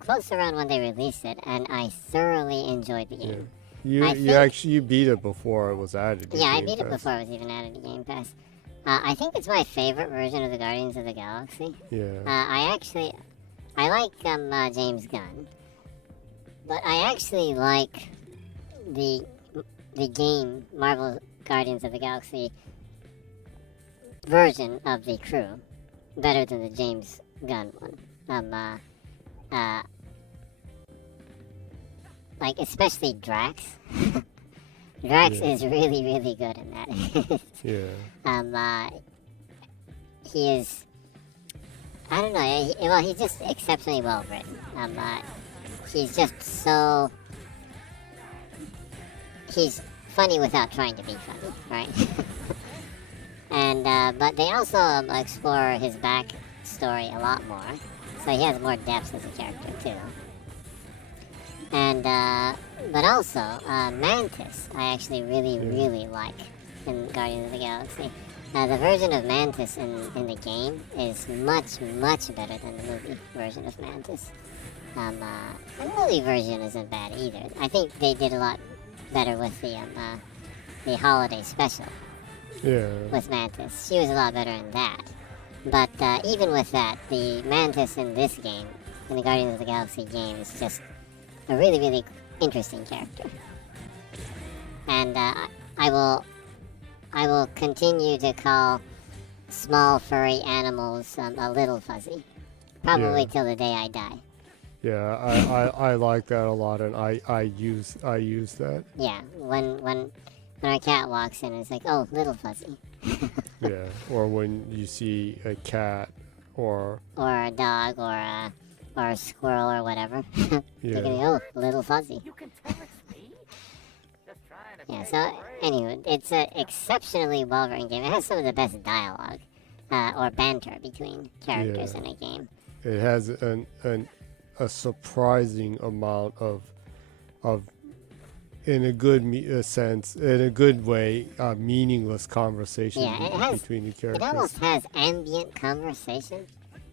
close around when they released it, and I thoroughly enjoyed the game. You beat it before it was added to Yeah, I Game beat it Pass. before it was even added to Game Pass. I think it's my favorite version of the Guardians of the Galaxy. Yeah. I like James Gunn, but I actually like the game Marvel Guardians of the Galaxy version of the crew better than the James Gunn one. Like especially Drax. Drax is really, really good in that. Yeah. He is. I don't know. He's just exceptionally well written. He's just so. He's funny without trying to be funny, right? And but they also explore his backstory a lot more, so he has more depth as a character too. And but also Mantis, I actually really like in Guardians of the Galaxy. The version of Mantis in the game is much better than the movie version of Mantis. The movie version isn't bad either. I think they did a lot better with the holiday special. Yeah. With Mantis, she was a lot better in that. But even with that, the Mantis in this game, in the Guardians of the Galaxy game, is just a really interesting character. And I will continue to call small furry animals a little fuzzy, probably till the day I die. Yeah, I like that a lot, and I use that. Yeah, when our cat walks in, it's like, oh, little fuzzy. Yeah, or when you see a cat or a dog or a squirrel or whatever. You're Yeah. gonna go, little fuzzy. You can tell it's me. Just trying to Yeah, make so it right. anyway, it's an exceptionally well-written game. It has some of the best dialogue or banter between characters in a game. it has a surprising amount of in a good sense, in a good way, meaningless conversation Yeah, it has. between the It characters. almost has ambient conversation.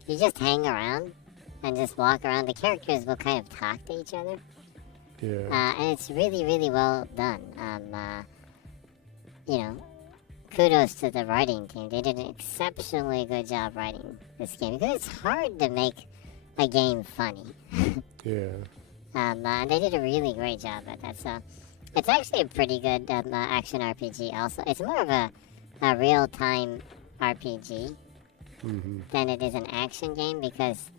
You just hang around and just walk around. The characters will kind of talk to each other. Yeah. And it's really well done. You know, kudos to the writing team. They did an exceptionally good job writing this game because it's hard to make a game funny. Yeah. And they did a really great job at that. So it's actually a pretty good action RPG. Also, it's more of a real-time RPG than it is an action game because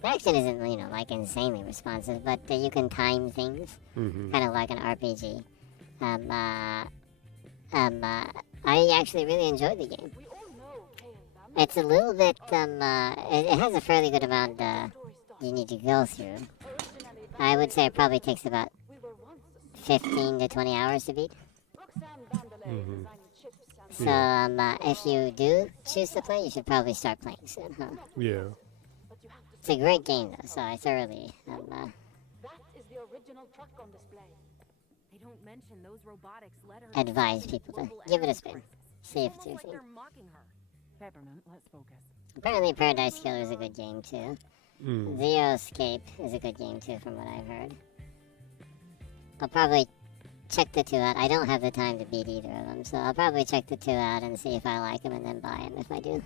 the action isn't like insanely responsive, but you can time things kind of like an RPG. I actually really enjoyed the game. It's a little bit it has a fairly good amount you need to go through. I would say it probably takes about 15 to 20 hours to beat. So if you do choose to play, you should probably start playing soon, huh? Yeah. It's a great game though, so I thoroughly That is the original truck on display. They don't mention those robotics let her advise people to give it a spin. See if it's your like thing. they're mocking her. Peppermint, let's focus. Apparently Paradise Killer is a good game too. Mm. Escape is a good game too, from what I've heard. I'll probably check the two out. I don't have the time to beat either of them, so I'll probably check the two out and see if I like them and then buy them if I do.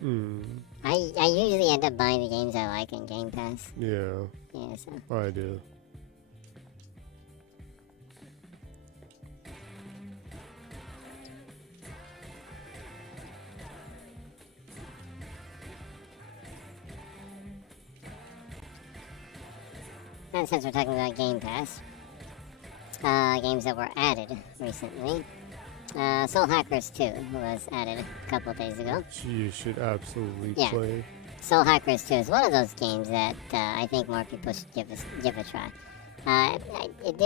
Mm. I usually end up buying the games I like in Game Pass. Yeah. Yeah, so. I do. And since we're talking about Game Pass, games that were added recently, Soul Hackers 2 was added a couple days ago. You should absolutely Yeah. play. Soul Hackers 2 is one of those games that I think more people should give a try. It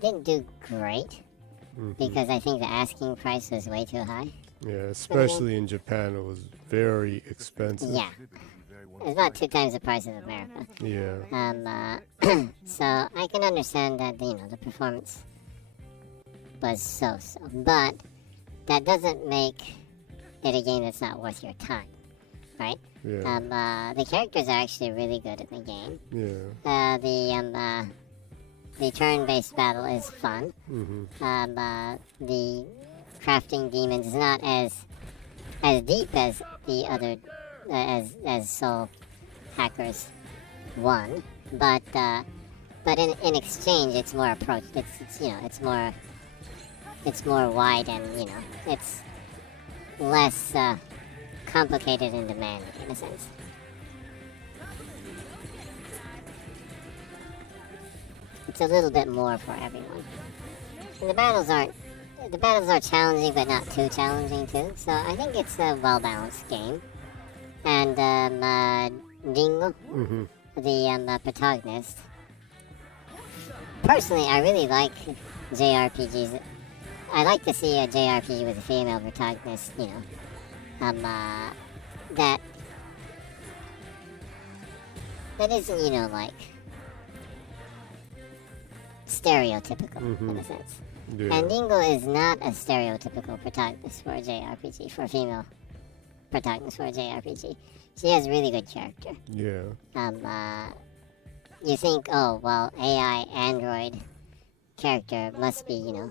didn't do great because I think the asking price was way too high. Yeah, especially in Japan, it was very expensive. Yeah. It's about 2 times the price of America. Yeah. So I can understand that the performance was so-so, but that doesn't make it a game that's not worth your time. right? Yeah. The characters are actually really good in the game. Yeah. The turn-based battle is fun. The crafting demons is not as deep as the other as Soul Hackers 1, but in exchange it's more approach. It's you know it's more wide and you know it's less complicated and demanding in a sense. It's a little bit more for everyone. And the battles are challenging, but not too challenging too. So I think it's a well-balanced game. And Dingo, the protagonist. Personally, I really like JRPGs. I like to see a JRPG with a female protagonist. You know, that isn't like stereotypical in a sense. Yeah. And Dingo is not a stereotypical protagonist for a JRPG, for a female protagonist for a JRPG. She has really good character. Yeah. You think, oh, well, AI android character must be, is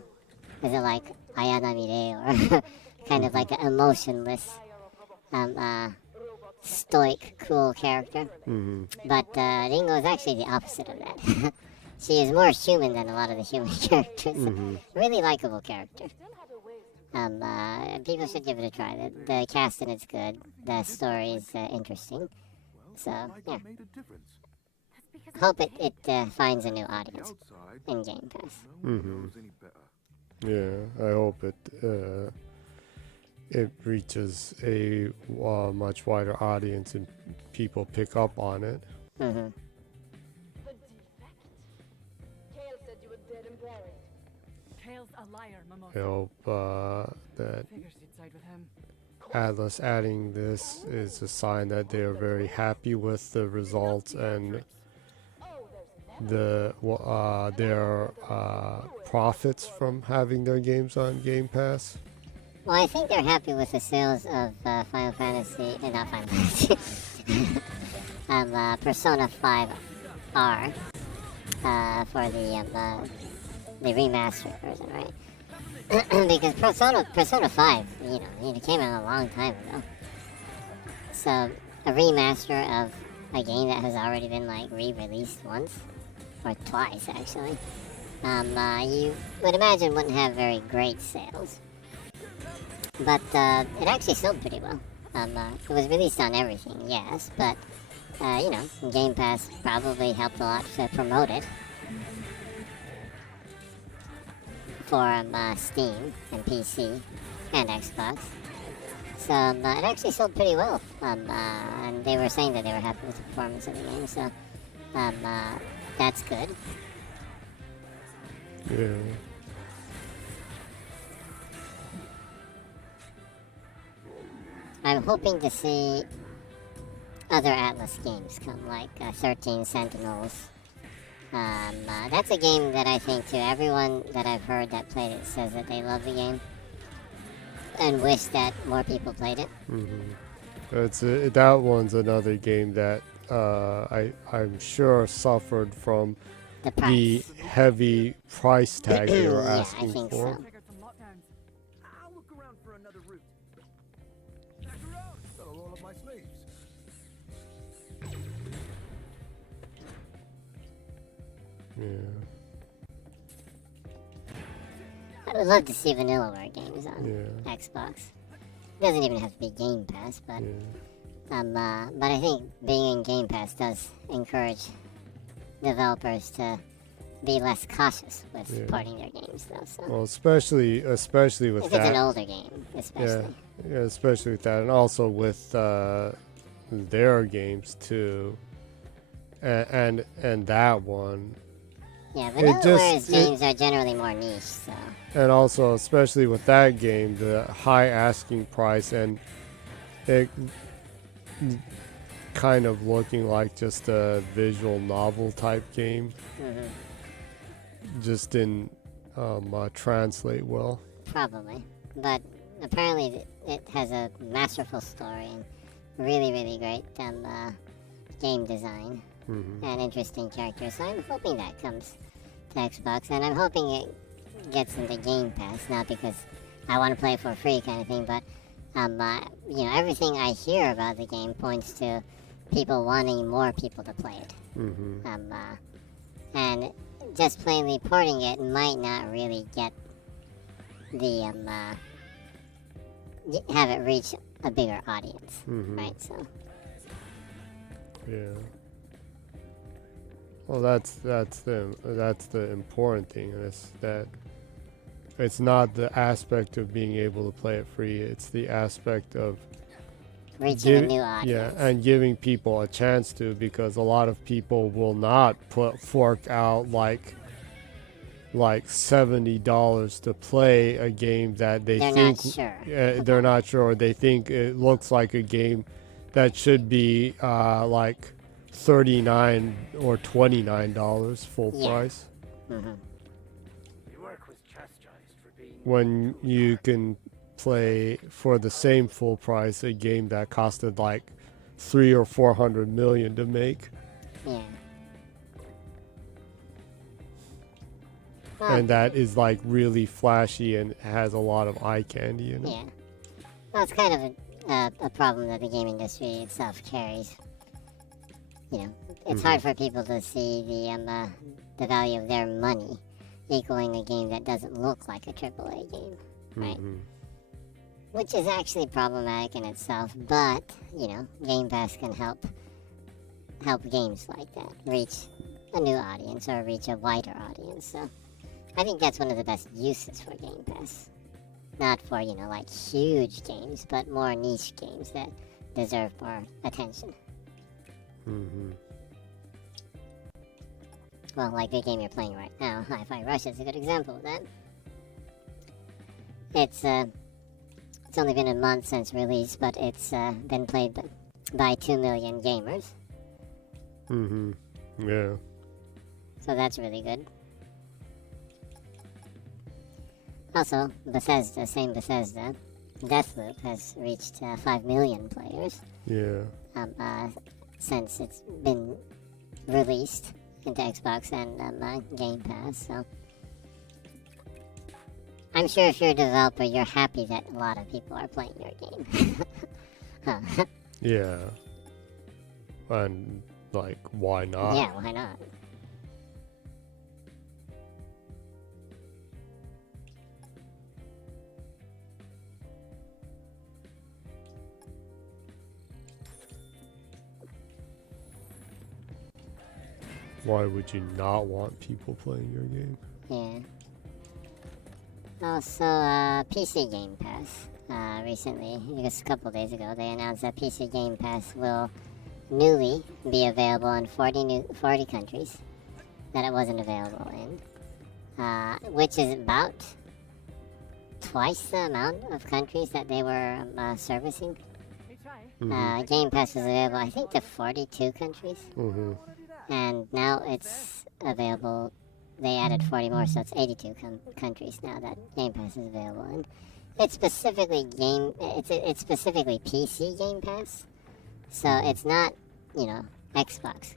it like Ayana Mire or kind of like an emotionless, stoic, cool character. But Ringo is actually the opposite of that. She is more human than a lot of the human characters. Really likable character. People should give it a try. The casting is good. The story is interesting. So, yeah. Hope it finds a new audience in Game Pass. Yeah, I hope it reaches a much wider audience and people pick up on it. I hope that Atlas adding this is a sign that they are very happy with the results and their profits from having their games on Game Pass. Well, I think they're happy with the sales of Final Fantasy, not Final Fantasy, Persona 5R for the remastered version, right? Because Persona 5, it came out a long time ago. So a remaster of a game that has already been re-released once or twice, actually, you would imagine wouldn't have very great sales. But it actually sold pretty well. It was released on everything, yes, but Game Pass probably helped a lot to promote it. For Steam and PC and Xbox. So it actually sold pretty well. And they were saying that they were happy with the performance of the game, so that's good. Yeah. I'm hoping to see other Atlas games come, like 13 Sentinels. That's a game that I think, too, everyone that I've heard that played it says that they love the game and wish that more people played it. That one's another game that I'm sure suffered from the heavy price tag they were asking I think for. So. I'll look around for another route. That'll roll up my sleeves. Yeah. I would love to see Vanillaware games on Xbox. It doesn't even have to be Game Pass, but but I think being in Game Pass does encourage developers to be less cautious with porting their games, though. So. Well, especially with if that. It's an older game, especially. Yeah, especially with that, and also with their games too, and that one. Yeah, Vanillaware's games are generally more niche, so. And also, especially with that game, the high asking price and it kind of looking like just a visual novel type game, just didn't translate well. Probably, but apparently it has a masterful story, and really great game design and interesting characters. So I'm hoping that comes to Xbox, and I'm hoping it gets into Game Pass, not because I want to play it for free kind of thing, but you know, everything I hear about the game points to people wanting more people to play it. And just plainly porting it might not really get the have it reach a bigger audience, right? So yeah. Well, that's the important thing, is that it's not the aspect of being able to play it free. It's the aspect of reaching a new audience. Yeah, and giving people a chance to, because a lot of people will not fork out like $70 to play a game that they're not sure. They're not sure. They think it looks like a game that should be like $39 or $29 full price. When you can play for the same full price a game that costed like 300 or 400 million to make. Yeah. And that is like really flashy and has a lot of eye candy in it. Yeah. Well, it's kind of a problem that the game industry itself carries. You know, it's hard for people to see the value of their money equaling a game that doesn't look like a AAA game, right? Which is actually problematic in itself, but you know, Game Pass can help games like that reach a new audience or reach a wider audience. So I think that's one of the best uses for Game Pass. Not for, you know, like huge games, but more niche games that deserve more attention. Well, like the game you're playing right now, Hi-Fi Rush is a good example of that. It's only been a month since release, but it's been played by 2 million gamers. Yeah. So that's really good. Also, Bethesda, Deathloop has reached 5 million players. Yeah. Since it's been released into Xbox and Game Pass, so I'm sure if you're a developer, you're happy that a lot of people are playing your game. Yeah. And like, why not? Yeah, why not? Why would you not want people playing your game? Yeah. Also, PC Game Pass. Recently, just a couple days ago, they announced that PC Game Pass will newly be available in 40 countries that it wasn't available in, which is about twice the amount of countries that they were servicing. Game Pass was available, I think, to 42 countries. And now it's available. They added 40 more, so it's 82 countries now that Game Pass is available in. It's specifically it's specifically PC Game Pass, so it's not, you know, Xbox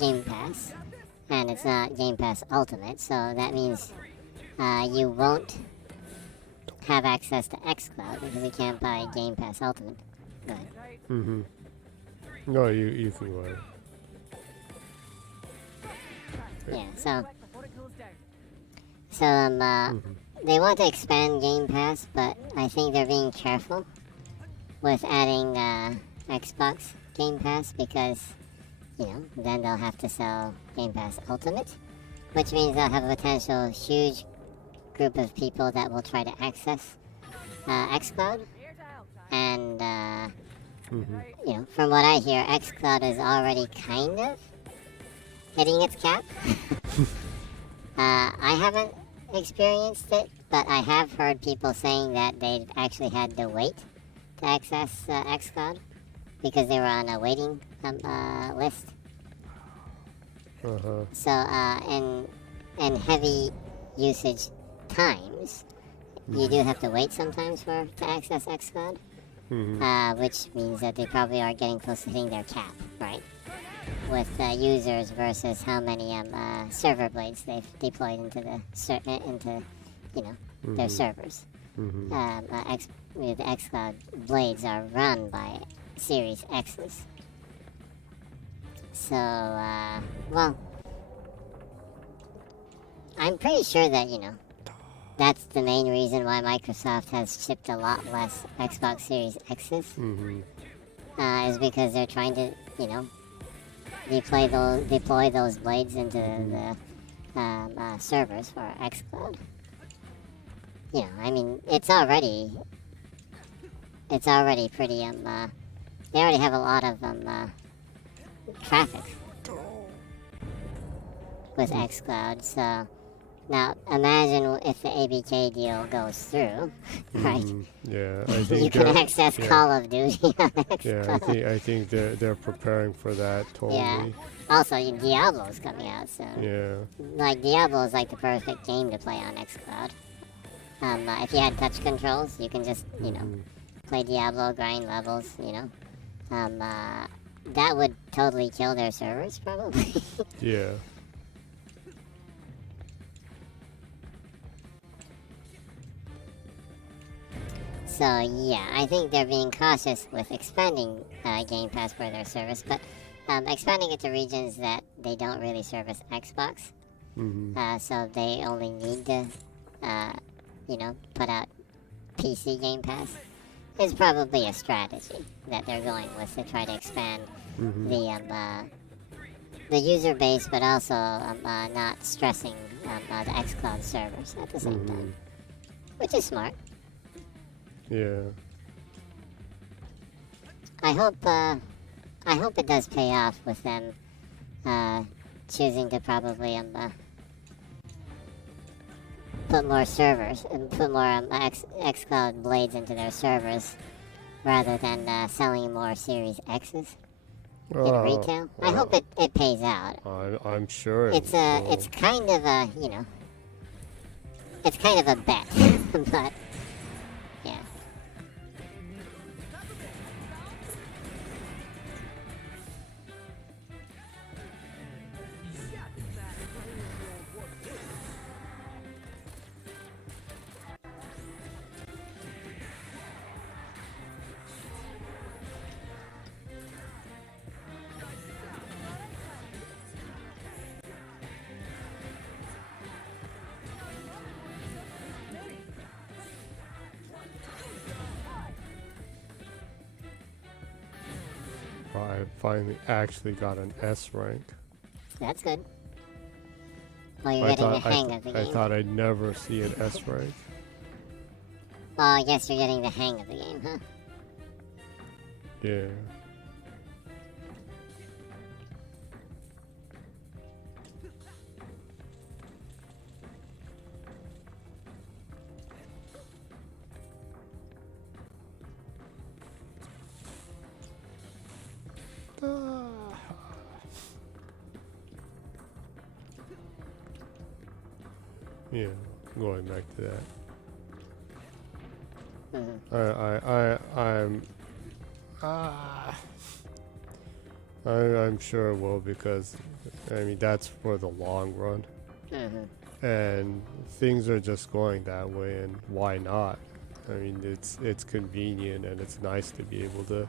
Game Pass, and it's not Game Pass Ultimate. So that means you won't have access to xCloud because you can't buy Game Pass Ultimate. Go ahead. No, you can go ahead. Yeah, so they want to expand Game Pass, but I think they're being careful with adding Xbox Game Pass because, you know, then they'll have to sell Game Pass Ultimate, which means they'll have a potential huge group of people that will try to access xCloud. And, you know, from what I hear, xCloud is already kind of hitting its cap. I haven't experienced it, but I have heard people saying that they've actually had to wait to access xCloud because they were on a waiting list. So in heavy usage times, you do have to wait sometimes to access xCloud. which means that they probably are getting close to hitting their cap, right? With users versus how many server blades they've deployed into the their servers. The xCloud blades are run by Series X's. So, well, I'm pretty sure that, that's the main reason why Microsoft has shipped a lot less Xbox Series X's. Is because they're trying to, deploy those blades into the servers for xCloud. I mean, it's already pretty, they already have a lot of, traffic with xCloud, so now imagine if the ABK deal goes through, right? Yeah, I think you can access Call of Duty on xCloud. Yeah, I think they're preparing for that totally. Yeah. Also, Diablo's coming out soon. Yeah. Like, Diablo is like the perfect game to play on xCloud. If you had touch controls, you can just, play Diablo, grind levels, that would totally kill their servers, probably. Yeah. So, yeah, I think they're being cautious with expanding Game Pass for their service, but expanding it to regions that they don't really service Xbox. So they only need to, put out PC Game Pass. Is probably a strategy that they're going with to try to expand the user base, but also not stressing the xCloud servers at the same time, which is smart. Yeah. I hope it does pay off with them choosing to probably put more servers and put more xCloud blades into their servers rather than selling more Series X's in retail. I hope it pays out. I'm sure it's kind of a it's kind of a bet, but yeah. I finally actually got an S rank. That's good. Well, you're getting the hang of the game. I thought I'd never see an S rank. Well, I guess you're getting the hang of the game, huh? Yeah. Yeah, going back to that. I'm sure it will, because I mean that's for the long run, and things are just going that way, and why not? I mean, it's convenient and it's nice to be able to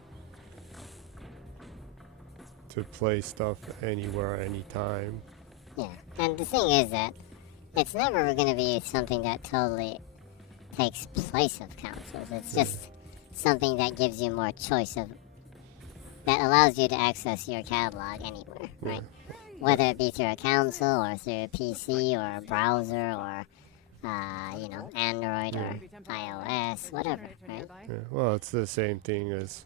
play stuff anywhere, anytime. Yeah, and the thing is that it's never going to be something that totally takes place of consoles. It's just something that gives you more choice of, that allows you to access your catalog anywhere, right? Whether it be through a console or through a PC or a browser or, Android or iOS, whatever, right? Yeah, well, it's the same thing as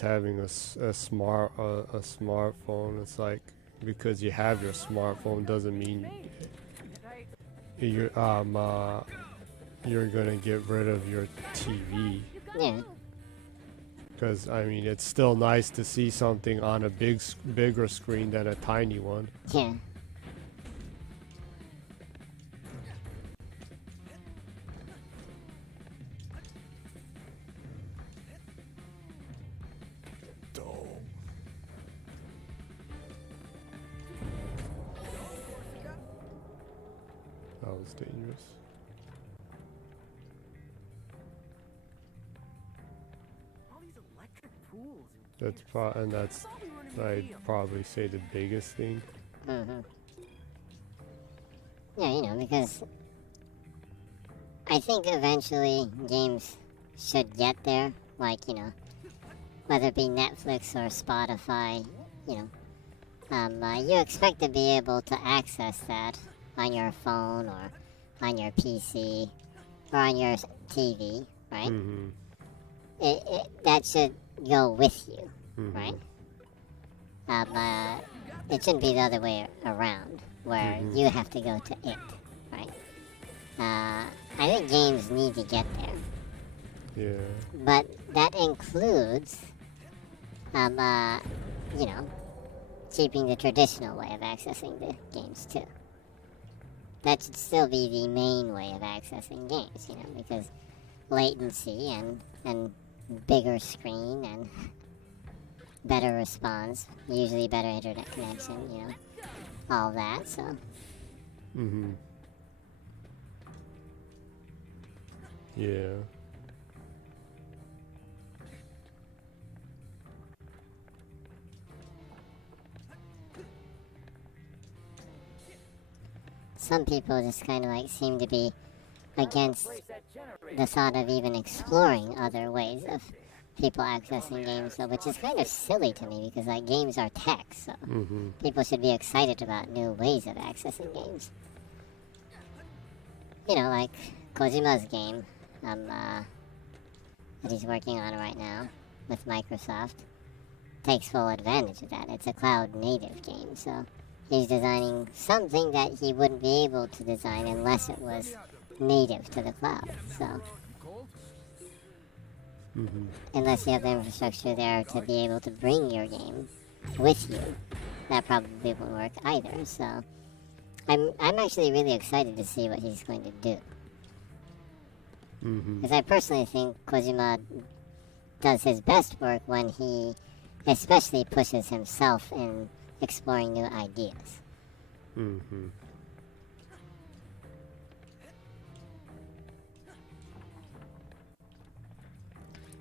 having a smartphone. It's like, because you have your smartphone doesn't mean you're gonna get rid of your TV. Yeah. Because I mean, it's still nice to see something on a bigger screen than a tiny one. Yeah. It's dangerous. All these electric pools and That's I'd probably say the biggest thing. Mm-hmm. Yeah, you know, because I think eventually games should get there, like, you know, whether it be Netflix or Spotify, you know, you expect to be able to access that on your phone or on your PC or on your TV, right? Mm-hmm. That should go with you, Mm-hmm. right? It shouldn't be the other way around, where Mhm. you have to go to it, right? I think games need to get there, Yeah. but that includes, you know, keeping the traditional way of accessing the games too. That should still be the main way of accessing games, you know, because latency and bigger screen and better response, usually better internet connection, you know, all that, so. Mm-hmm. Yeah. Some people just kind of like seem to be against the thought of even exploring other ways of people accessing games, though, which is kind of silly to me because like games are tech, so Mm-hmm. people should be excited about new ways of accessing games. You know, like Kojima's game that he's working on right now with Microsoft takes full advantage of that. It's a cloud native game, so he's designing something that he wouldn't be able to design unless it was native to the cloud. So Mm-hmm. unless you have the infrastructure there to be able to bring your game with you, that probably won't work either. So I'm actually really excited to see what he's going to do. Mm-hmm. Because I personally think Kojima does his best work when he especially pushes himself in exploring new ideas. Mm-hmm.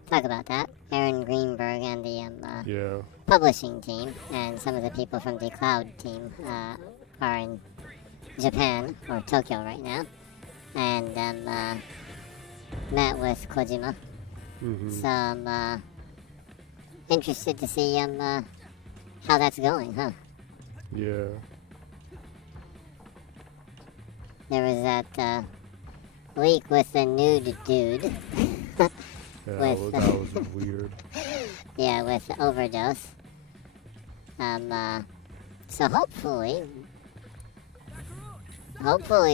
Talk about that. Aaron Greenberg and the Yeah. publishing team and some of the people from the cloud team are in Japan or Tokyo right now, and met with Kojima. Mm-hmm. So I'm interested to see how that's going, huh? Yeah. There was that leak with the nude dude. Yeah, that was weird. Yeah, with overdose. So hopefully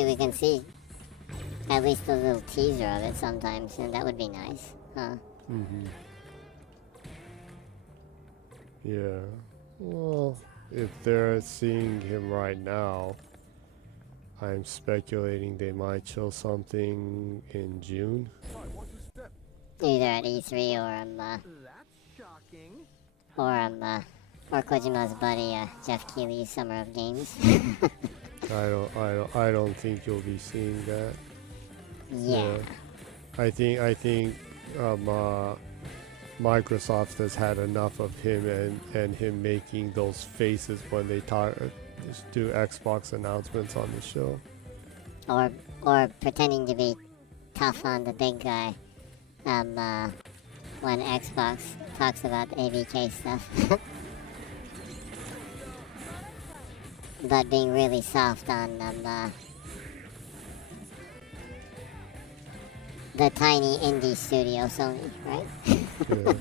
we can see at least a little teaser of it sometimes, and that would be nice, huh? Mm-hmm. Yeah. Well, if they're seeing him right now, I'm speculating they might show something in June. Either at E3 or Kojima's buddy Jeff Keighley's Summer of Games. I don't think you'll be seeing that. Yeah. I think Microsoft has had enough of him and him making those faces when they do Xbox announcements on the show. Or pretending to be tough on the big guy when Xbox talks about the AVK stuff. But being really soft on the tiny indie studio Sony, right? Yeah.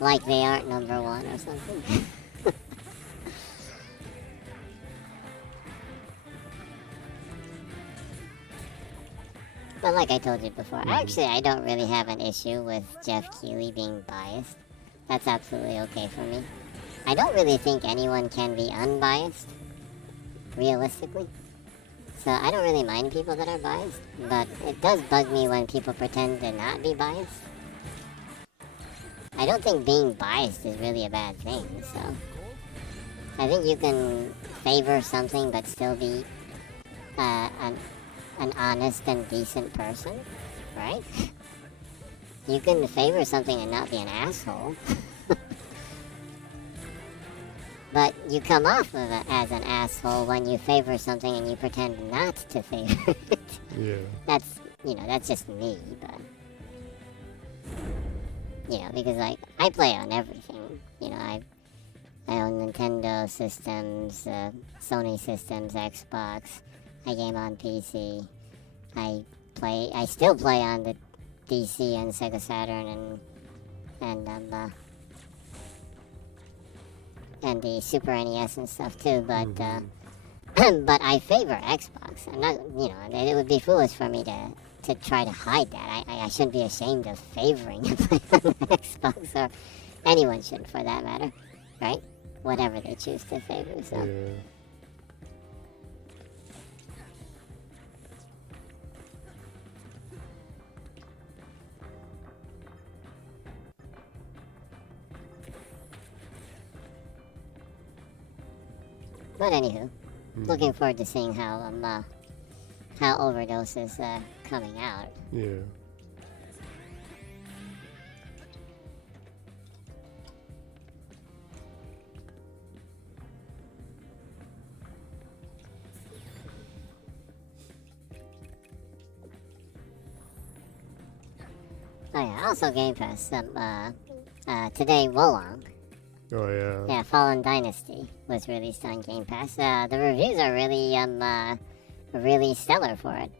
Like they aren't number one or something. But like I told you before, actually I don't really have an issue with Jeff Keighley being biased. That's absolutely okay for me. I don't really think anyone can be unbiased, realistically. So I don't really mind people that are biased, but it does bug me when people pretend to not be biased. I don't think being biased is really a bad thing, so I think you can favor something but still be an honest and decent person, right? You can favor something and not be an asshole. But you come off of it as an asshole when you favor something and you pretend not to favor it. Yeah. That's just me, but... because, like, I play on everything. I own Nintendo systems, Sony systems, Xbox. I game on PC. I still play on the DC and Sega Saturn and the Super NES and stuff too, but but I favor Xbox. I'm not, it would be foolish for me to try to hide that. I shouldn't be ashamed of favoring Xbox, or anyone should for that matter, right? Whatever they choose to favor, so. Yeah. But anywho, looking forward to seeing how Overdose is coming out. Yeah. Oh yeah, also Game Pass. Today, Wolong. Oh yeah. Yeah, Fallen Dynasty was released on Game Pass. The reviews are really stellar for it.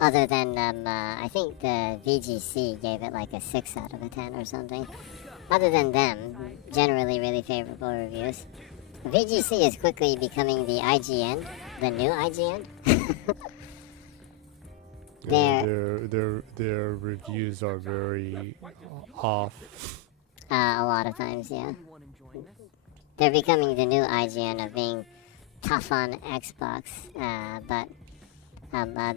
Other than I think the VGC gave it like a 6 out of a 10 or something. Other than them, generally really favorable reviews. VGC is quickly becoming the IGN, the new IGN. Their reviews are very off. A lot of times, yeah. They're becoming the new IGN of being tough on Xbox, but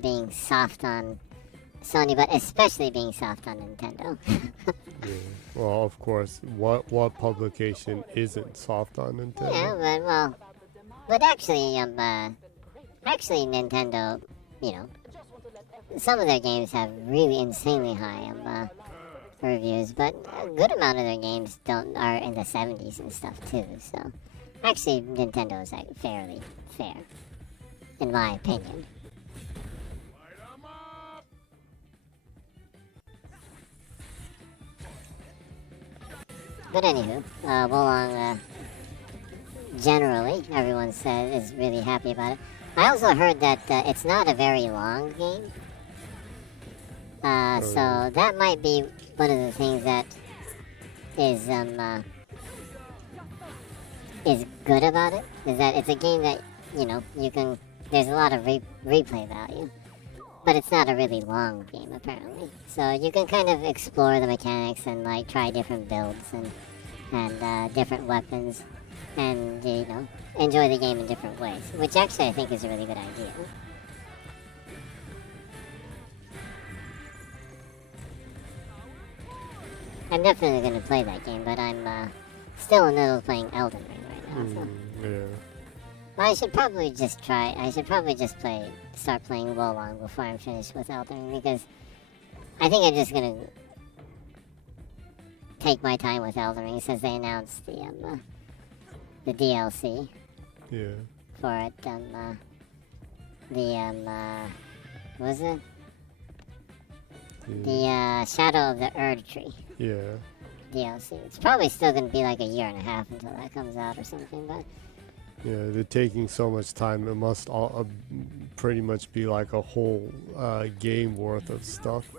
being soft on Sony, but especially being soft on Nintendo. Yeah. Well, of course, what publication isn't soft on Nintendo? Yeah, but actually Nintendo, some of their games have really insanely high reviews, but a good amount of their games are in the 70s and stuff too. So actually, Nintendo is like fairly fair, in my opinion. But anywho, Wolong, generally, everyone says is really happy about it. I also heard that it's not a very long game. So that might be one of the things that is good about it, is that it's a game that, there's a lot of replay value. But it's not a really long game, apparently. So you can kind of explore the mechanics and, like, try different builds and different weapons and, enjoy the game in different ways, which actually I think is a really good idea. I'm definitely going to play that game, but I'm still in the middle of playing Elden Ring right now. So. Yeah. Well, I should probably just start playing Wolong before I'm finished with Elden Ring, because I think I'm just going to take my time with Elden Ring since they announced the DLC. Yeah. For it, what was it? The Shadow of the Erd Tree. Yeah. DLC. It's probably still going to be like a year and a half until that comes out or something, but... Yeah, they're taking so much time. It must all pretty much be like a whole game worth of stuff.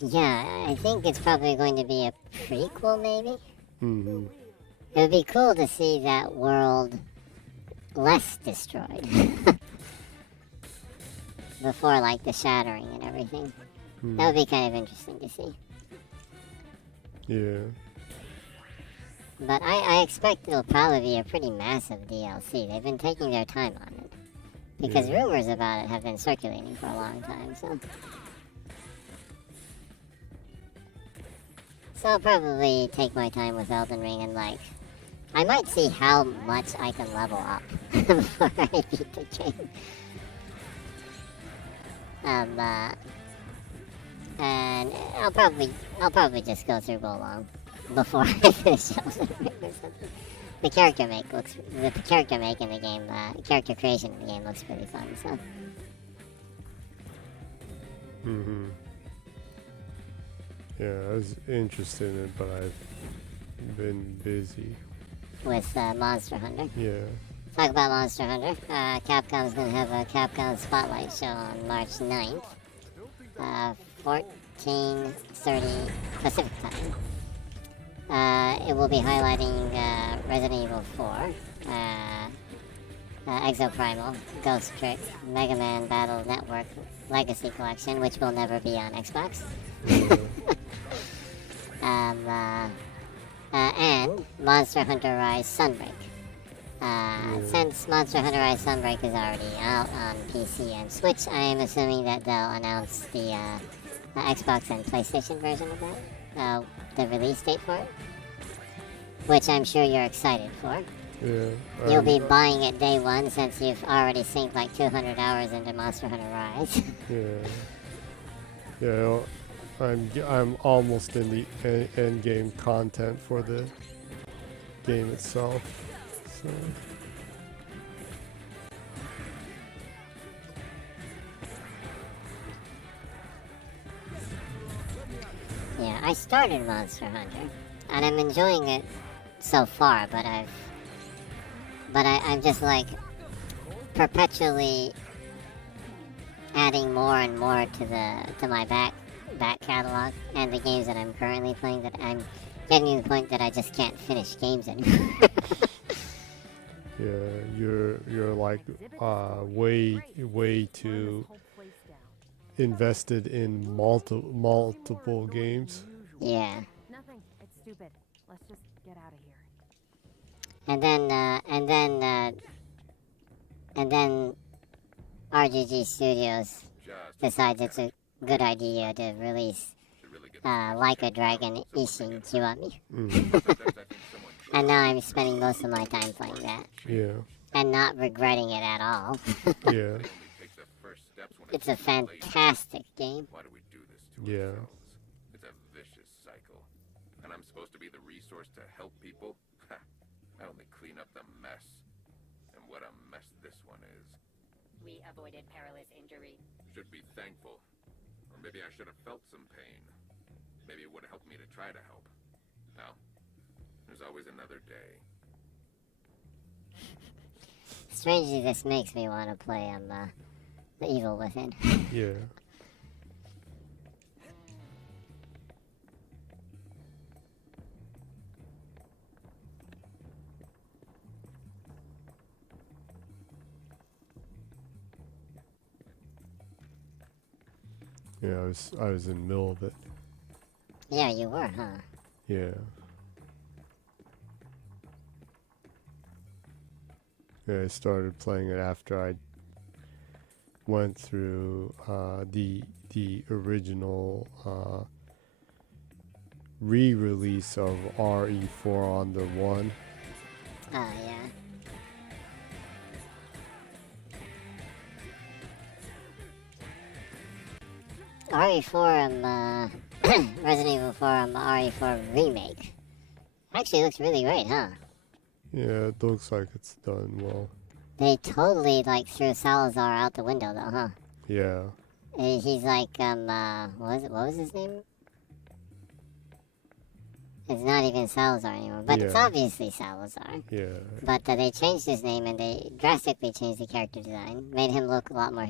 Yeah, I think it's probably going to be a prequel, maybe? Mm-hmm. It would be cool to see that world less destroyed. Before, like, the shattering and everything. That would be kind of interesting to see. Yeah. But I expect it'll probably be a pretty massive DLC. They've been taking their time on it. Because rumors about it have been circulating for a long time, so... So I'll probably take my time with Elden Ring and, like, I might see how much I can level up before I beat the game. And I'll probably just go through Bolong before I finish up the character make in the game, character creation in the game looks pretty fun. So. Yeah, I was interested in it, but I've been busy. With Monster Hunter. Yeah. Talk about Monster Hunter. Capcom's gonna have a Capcom Spotlight show on March 9th. 14:30 Pacific time. It will be highlighting Resident Evil 4, Exoprimal, Ghost Trick, Mega Man Battle Network Legacy Collection, which will never be on Xbox. And Monster Hunter Rise Sunbreak. Since Monster Hunter Rise Sunbreak is already out on PC and Switch, I am assuming that they'll announce the Xbox and PlayStation version of that, the release date for it, which I'm sure you're excited for. Yeah. You'll be buying it day one since you've already synced like 200 hours into Monster Hunter Rise. Yeah. I'm almost in the end game content for the game itself. So. Yeah, I started Monster Hunter, and I'm enjoying it so far, but I'm just like perpetually adding more and more to my back catalog and the games that I'm currently playing, that I'm getting to the point that I just can't finish games anymore. Yeah, you're like way too invested in multiple games. Yeah. Nothing. It's stupid. Let's just get out of here. And then RGG Studios decides it's a good idea to release Like a Dragon Ishin Kiwami. And now I'm spending most of my time playing that. Yeah. And not regretting it at all. Yeah. It's a fantastic game. Yeah. It's a vicious cycle. And I'm supposed to be the resource to help people? I only clean up the mess. And what a mess this one is. We avoided perilous injury. Should be thankful. Or maybe I should have felt some pain. Maybe it would have helped me to try to help. Well, there's always another day. Strangely, this makes me want to play The Evil Within. Yeah. Yeah, I was in the middle of it. Yeah, you were, huh? Yeah. Yeah, I started playing it after I went through the original re-release of RE4 on the One. Oh, yeah. RE4, Resident Evil 4 RE4 remake. Actually looks really great, huh? Yeah, it looks like it's done well. They totally, like, threw Salazar out the window, though, huh? Yeah. He's like, what was his name? It's not even Salazar anymore, but it's obviously Salazar. Yeah. But they changed his name, and they drastically changed the character design. Made him look a lot more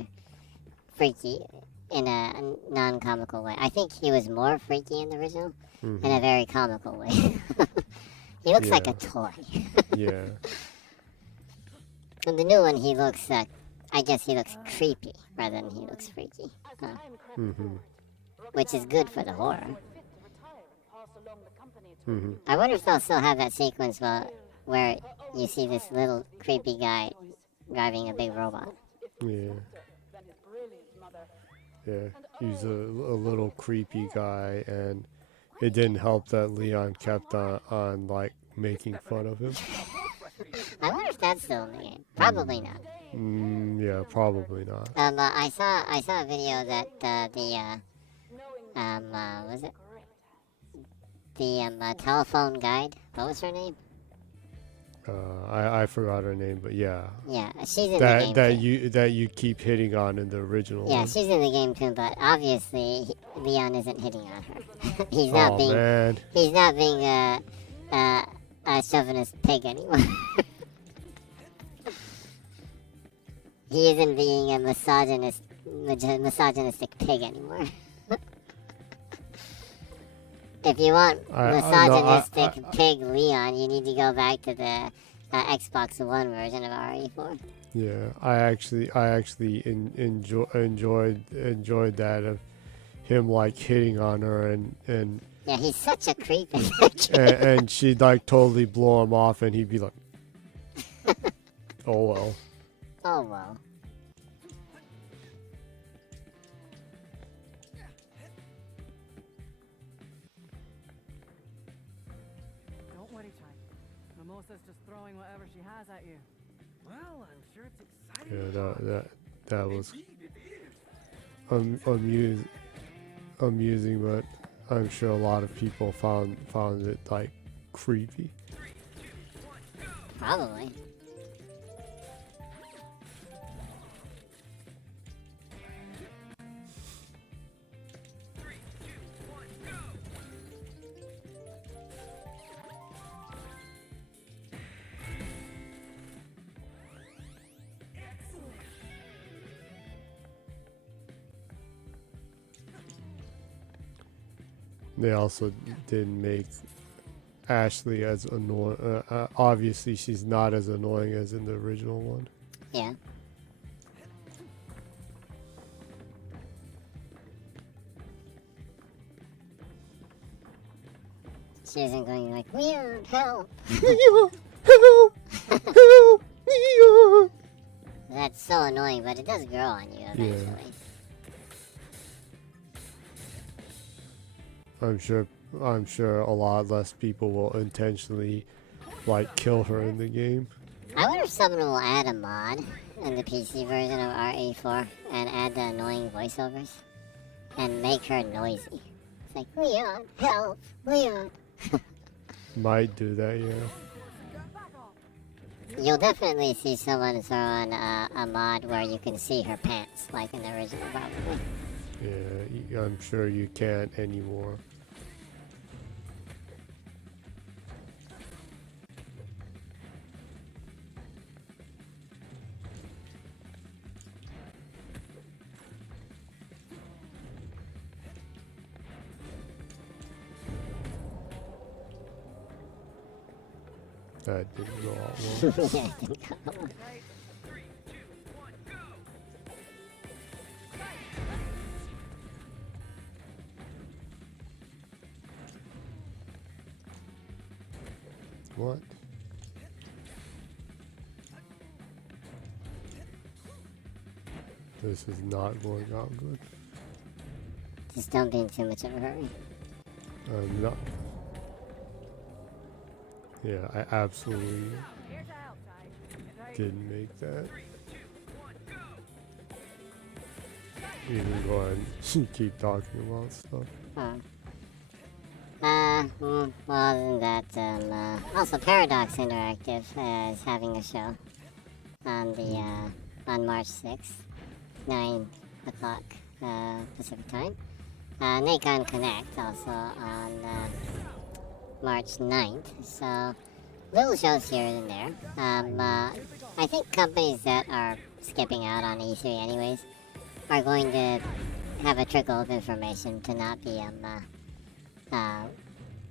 freaky in a non-comical way. I think he was more freaky in the original, in a very comical way. He looks like a toy. Yeah. In the new one, he looks, I guess he looks creepy rather than he looks freaky. Huh. Which is good for the horror. I wonder if they'll still have that sequence where you see this little creepy guy driving a big robot. Yeah. Yeah, he's a little creepy guy, and it didn't help that Leon kept on like making fun of him. I wonder if that's still in the game. Probably not. Yeah, probably not. I saw a video that was it the telephone guide? What was her name? I forgot her name, but yeah. Yeah, she's in the game that you keep hitting on in the original Yeah, one. she's in the game too, but obviously Leon isn't hitting on her. He's not being man. He's not being a chauvinist pig anymore. He isn't being a misogynistic pig anymore. If you want misogynistic pig Leon, you need to go back to the Xbox One version of RE4. Yeah, I actually enjoyed that of him like hitting on her and yeah, he's such a creep. and she'd like totally blow him off, and he'd be like, "Oh well." Oh well. Don't worry, Chai. Mimosa's just throwing whatever she has at you. Well, I'm sure it's exciting. Yeah, that was amusing, but I'm sure a lot of people found it like creepy. Probably. They also didn't make Ashley as annoying. Obviously, she's not as annoying as in the original one. Yeah. She isn't going like, Leon, help! Leon, help! Help! Leon! That's so annoying, but it does grow on you eventually. Yeah. I'm sure a lot less people will intentionally like kill her in the game. I wonder if someone will add a mod in the PC version of RE4 and add the annoying voiceovers and make her noisy. It's like, Leon, help! Leon! Might do that, yeah. You'll definitely see someone throw on a mod where you can see her pants, like in the original, probably. Yeah, I'm sure you can't anymore. That didn't go out well. Yeah, it didn't go out well. What? This is not going out good. Just don't be in too much of a hurry. I'm not. Yeah, I absolutely didn't make that. You can go ahead and keep talking about stuff. Well, other than that, also Paradox Interactive is having a show on the on March 6th, 9 o'clock Pacific time. Nacon Connect also on March 9th. So little shows here and there. I think companies that are skipping out on E3 anyways are going to have a trickle of information to not be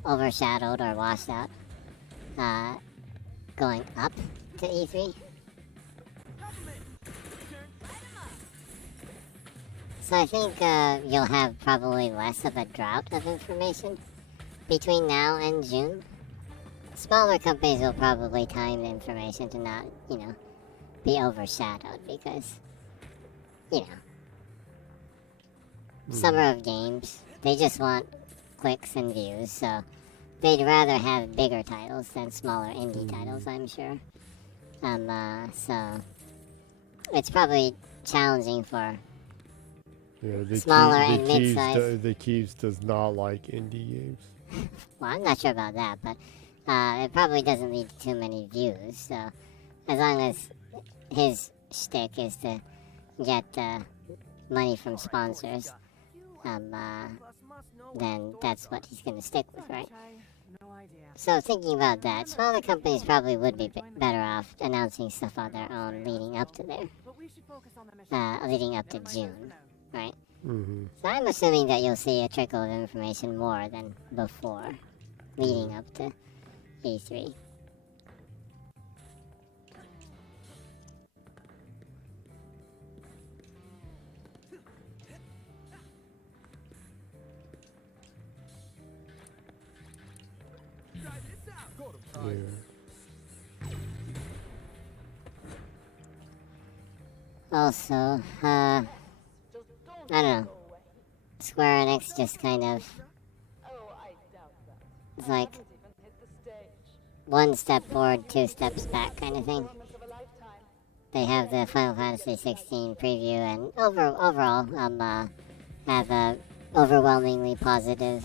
overshadowed or washed out going up to E3. So I think you'll have probably less of a drought of information between now and June. Smaller companies will probably time the information to not, be overshadowed because, Summer of Games, they just want clicks and views, so they'd rather have bigger titles than smaller indie titles, I'm sure. So it's probably challenging for smaller and mid-sized. The Keeves does not like indie games. Well, I'm not sure about that, but it probably doesn't lead to too many views. So as long as his shtick is to get money from sponsors, then that's what he's going to stick with, right? So thinking about that, smaller companies probably would be better off announcing stuff on their own leading up to June, right? Mm-hmm. So I'm assuming that you'll see a trickle of information more than before, leading up to E3. Yeah. Also, I don't know. Square Enix just kind of, it's like one step forward, two steps back kind of thing. They have the Final Fantasy 16 preview, and overall, have a overwhelmingly positive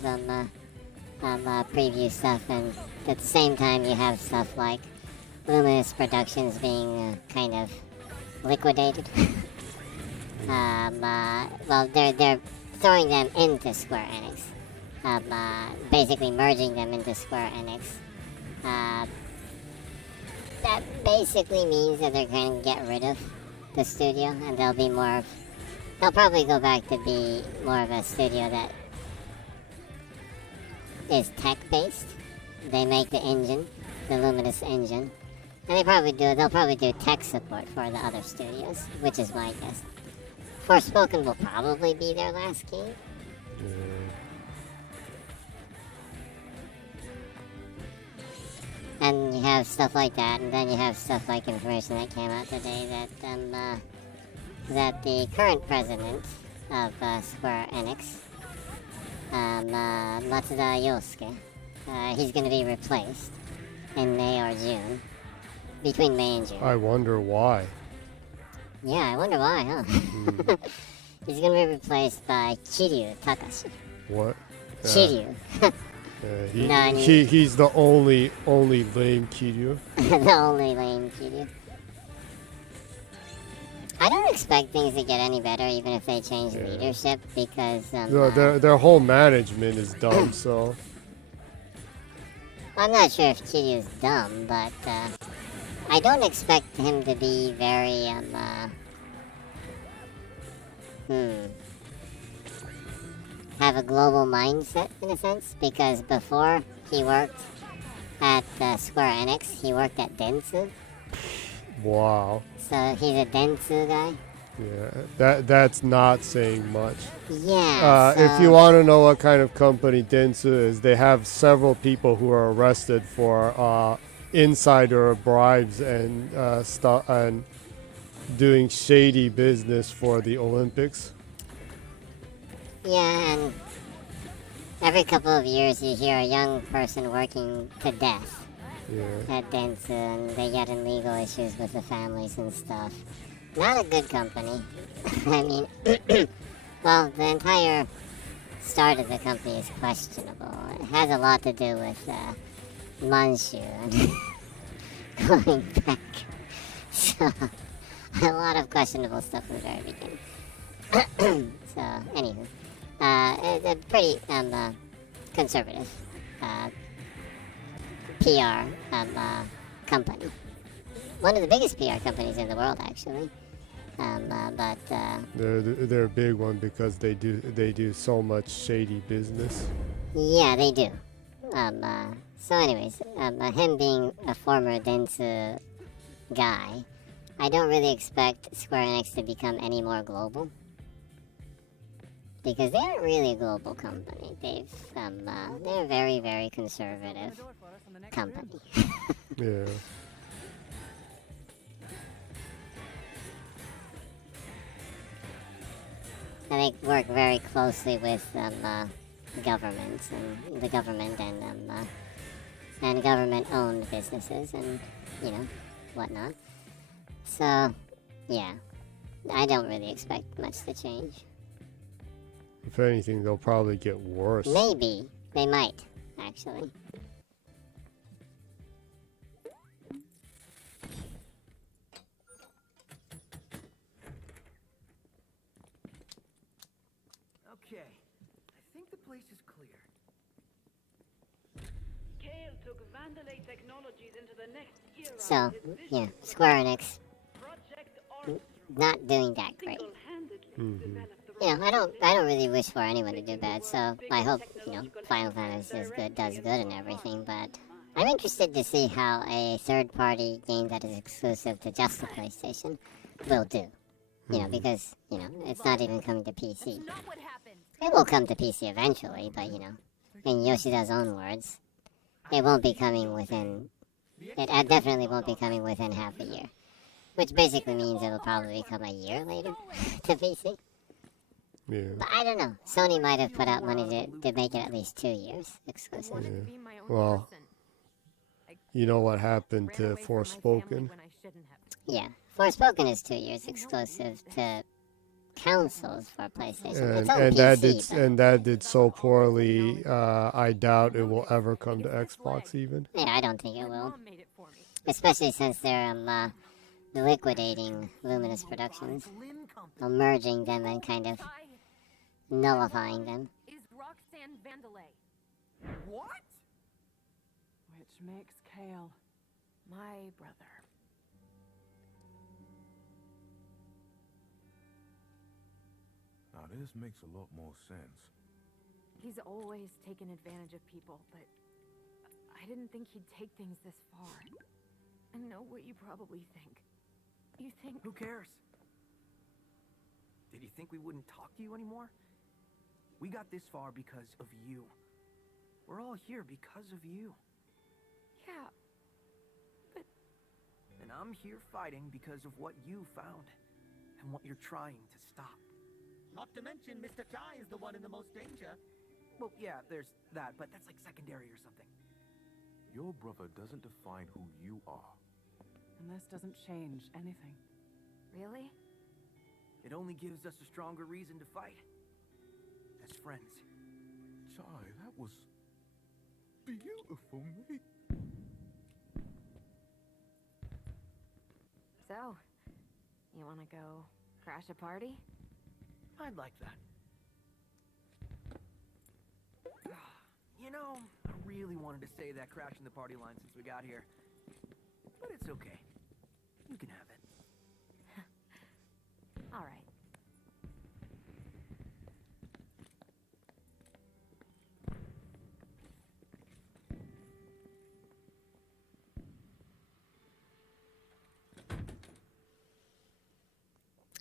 preview stuff, and at the same time you have stuff like Luminous Productions being kind of liquidated. Well, they're throwing them into Square Enix, basically merging them into Square Enix. That basically means that they're going to get rid of the studio, and they'll probably go back to be more of a studio that is tech-based. They make the engine, the Luminous engine, and they'll probably do tech support for the other studios, which is my guess. Forspoken will probably be their last game. Yeah. And you have stuff like that, and then you have stuff like information that came out today that the current president of Square Enix, Matsuda Yosuke, he's going to be replaced in May or June, between May and June. I wonder why. Yeah, I wonder why, huh? He's going to be replaced by Kiryu Takashi. What? Kiryu. He's the only lame Kiryu. The only lame Kiryu. I don't expect things to get any better even if they change leadership, because their whole management is dumb. So I'm not sure if Kiryu's dumb, but I don't expect him to be very have a global mindset in a sense, because before he worked at Square Enix, he worked at Dentsu. Wow. So he's a Dentsu guy. Yeah, that's not saying much. Yeah. If you want to know what kind of company Dentsu is, they have several people who are arrested for insider bribes and stuff and doing shady business for the Olympics. Yeah, and every couple of years you hear a young person working to death at Dentsu, and they get in legal issues with the families and stuff. Not a good company. I mean, well, the entire start of the company is questionable. It has a lot to do with Manchu and going back. So, a lot of questionable stuff from the very beginning. So, anywho, it's a pretty conservative PR company. One of the biggest PR companies in the world, actually. But they're a big one because they do so much shady business. Yeah, they do. So, anyways, him being a former Dentsu guy, I don't really expect Square Enix to become any more global, because they aren't really a global company. They're a very, very conservative company. Yeah. And they work very closely with governments and the government and and government-owned businesses and, you know, whatnot. So, yeah, I don't really expect much to change. If anything, they'll probably get worse. Maybe. They might, actually. Okay, I think the place is clear. Kale took Vandalay Technologies into the next era. So, yeah, Square Enix not doing that great. Mm-hmm. You know, I don't really wish for anyone to do bad, so I hope, you know, Final Fantasy does good and everything, but I'm interested to see how a third-party game that is exclusive to just the PlayStation will do. You know, because, you know, it's not even coming to PC. It will come to PC eventually, but, you know, in Yoshida's own words, it won't be coming within... It definitely won't be coming within half a year. Which basically means it'll probably come a year later to PC. Yeah. But I don't know. Sony might have put out money to make it at least 2 years exclusive. Yeah. Well, you know what happened to Forspoken? Yeah. Forspoken is 2 years exclusive to consoles for PlayStation. It's on PC, and that did so poorly. I doubt it will ever come to Xbox even. Yeah, I don't think it will. Especially since they're liquidating Luminous Productions, or merging them and kind of nullifying them. Is Roxanne Vandalay. What? Which makes Kale My brother. Now this makes a lot more sense. He's always taken advantage of people, but I didn't think he'd take things this far. I know what you probably think. You think... Who cares? Did you think we wouldn't talk to you anymore? We got this far because of you. We're all here because of you. Yeah, but... And I'm here fighting because of what you found, and what you're trying to stop. Not to mention, Mr. Chai is the one in the most danger. Well, yeah, there's that, but that's like secondary or something. Your brother doesn't define who you are. And this doesn't change anything. Really? It only gives us a stronger reason to fight. As friends. Chai, that was beautiful, mate. So, you want to go crash a party? I'd like that. You know, I really wanted to say that crashing the party line since we got here. But it's okay. You can have it. All right.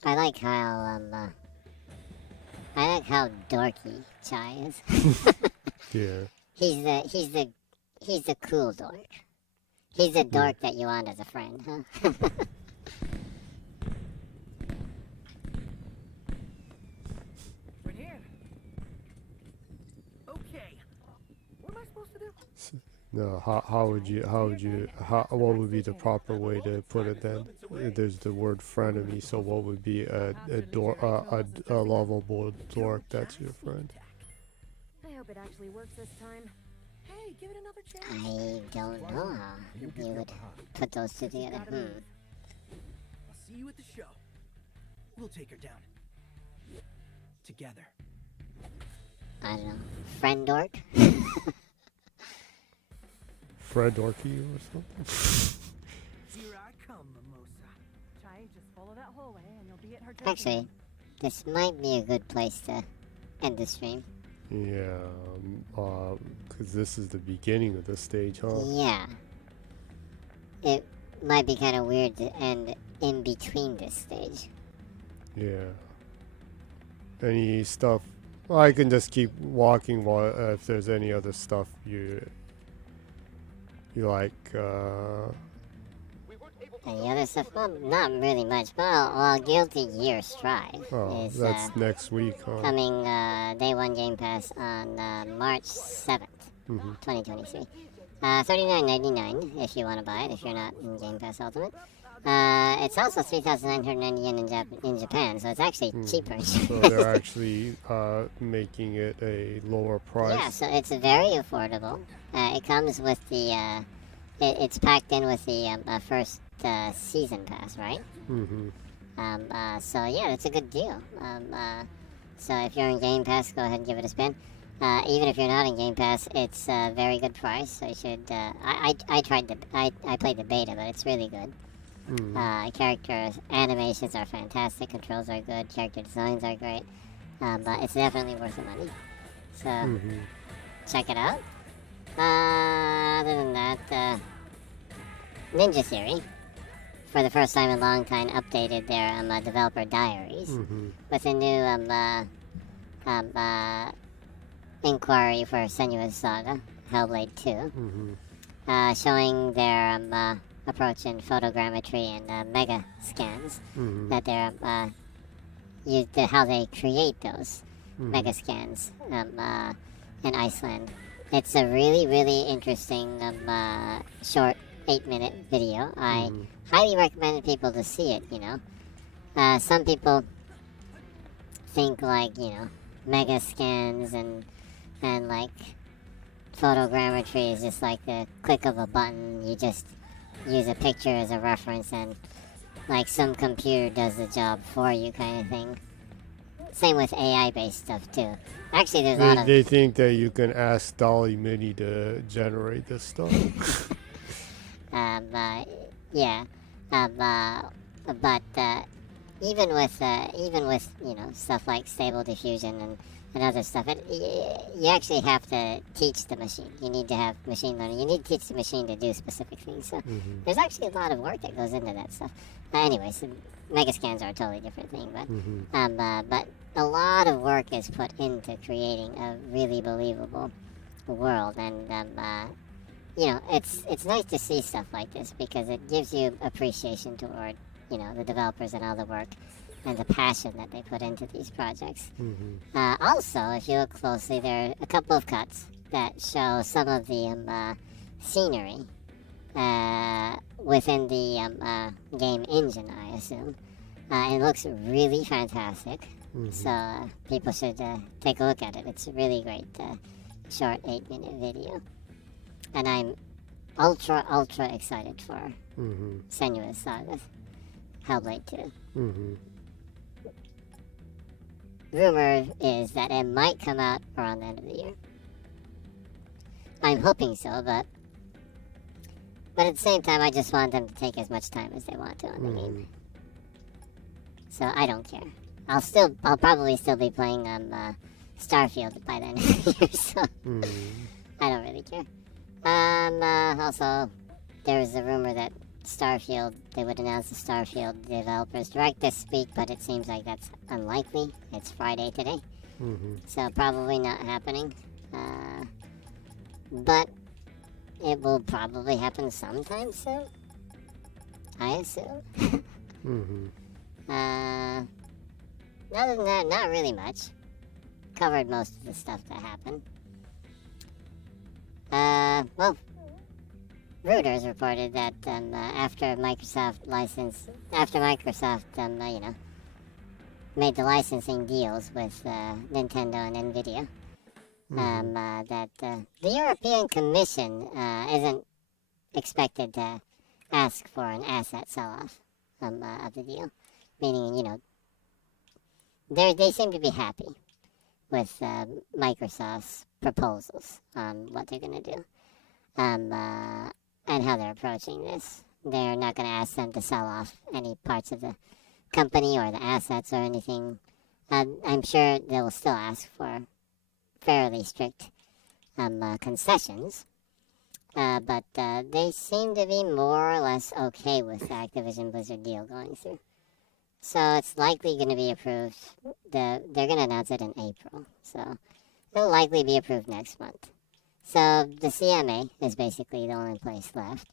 I like how dorky Chai is. Yeah. He's the cool dork. He's a dork that you want as a friend, huh? We're here. Okay. What am I supposed to do? No, what would be the proper way to put it then? There's the word frenemy, so what would be a lovable dork that's your friend? I hope it actually works this time. Hey, give it another chance. I don't know how you would put those two together. I'll see you at the show. We'll take her down. Together. I don't know. Friend dork? Fred Dorky or something? Here I come, Mimosa. Chai, just follow that hallway and you'll be at her Actually, this might be a good place to end the stream. Yeah, because this is the beginning of the stage, huh? Yeah. It might be kind of weird to end in between this stage. Yeah. Any stuff? Well, I can just keep walking while if there's any other stuff you like. Any other stuff? Well, not really much. Well, Guilty Gear Strive Oh, is that's next week, huh? coming Day 1 Game Pass on March 7th, 2023. $39.99 if you want to buy it, if you're not in Game Pass Ultimate. It's also 3,990 yen in Japan, so it's actually cheaper. So they're actually making it a lower price. Yeah, so it's very affordable. It comes with the, it's packed in with the first season pass, right? Mm-hmm. So yeah, it's a good deal. So if you're in Game Pass, go ahead and give it a spin. Even if you're not in Game Pass, it's a very good price. So you should. I played the beta, but it's really good. Characters, animations are fantastic. Controls are good. Character designs are great. But it's definitely worth the money. So check it out. Other than that, Ninja Theory, for the first time in a long time, updated their developer diaries with a new inquiry for Senua's Saga, Hellblade 2, showing their approach in photogrammetry and mega scans, that they're how they create those mega scans in Iceland. It's a really, really interesting short 8-minute video. I highly recommend people to see it, you know. Some people think like, you know, mega scans and like photogrammetry is just like the click of a button. You just use a picture as a reference and like some computer does the job for you kind of thing. Same with AI-based stuff too. Actually, there's a lot of... They think that you can ask Dolly Mini to generate this stuff. Yeah. But even with you know, stuff like Stable Diffusion and other stuff, you actually have to teach the machine. You need to have machine learning. You need to teach the machine to do specific things. So there's actually a lot of work that goes into that stuff. Anyways, mega scans are a totally different thing. But a lot of work is put into creating a really believable world, and you know, it's nice to see stuff like this because it gives you appreciation toward, you know, the developers and all the work and the passion that they put into these projects. Also, if you look closely, there are a couple of cuts that show some of the scenery within the game engine, I assume. It looks really fantastic, so people should take a look at it. It's a really great short 8-minute video. And I'm ultra excited for Senua's Saga, Hellblade 2. Rumor is that it might come out around the end of the year. I'm hoping so, but at the same time, I just want them to take as much time as they want to on the game. So I don't care. I'll probably still be playing Starfield by the end of the year, so I don't really care. Also, there was a rumor that Starfield, they would announce the Starfield Developers Direct this week, but it seems like that's unlikely. It's Friday today, so probably not happening. But it will probably happen sometime soon, I assume. Other than that, not really much. Covered most of the stuff that happened. Well, Reuters reported that after Microsoft, you know, made the licensing deals with Nintendo and Nvidia, that the European Commission isn't expected to ask for an asset sell-off of the deal. Meaning, you know, they seem to be happy with Microsoft's proposals on what they're going to do and how they're approaching this. They're not going to ask them to sell off any parts of the company or the assets or anything. I'm sure they will still ask for fairly strict concessions, but they seem to be more or less okay with the Activision Blizzard deal going through. So it's likely going to be approved. They're going to announce it in April, so it'll likely be approved next month. So the CMA is basically the only place left.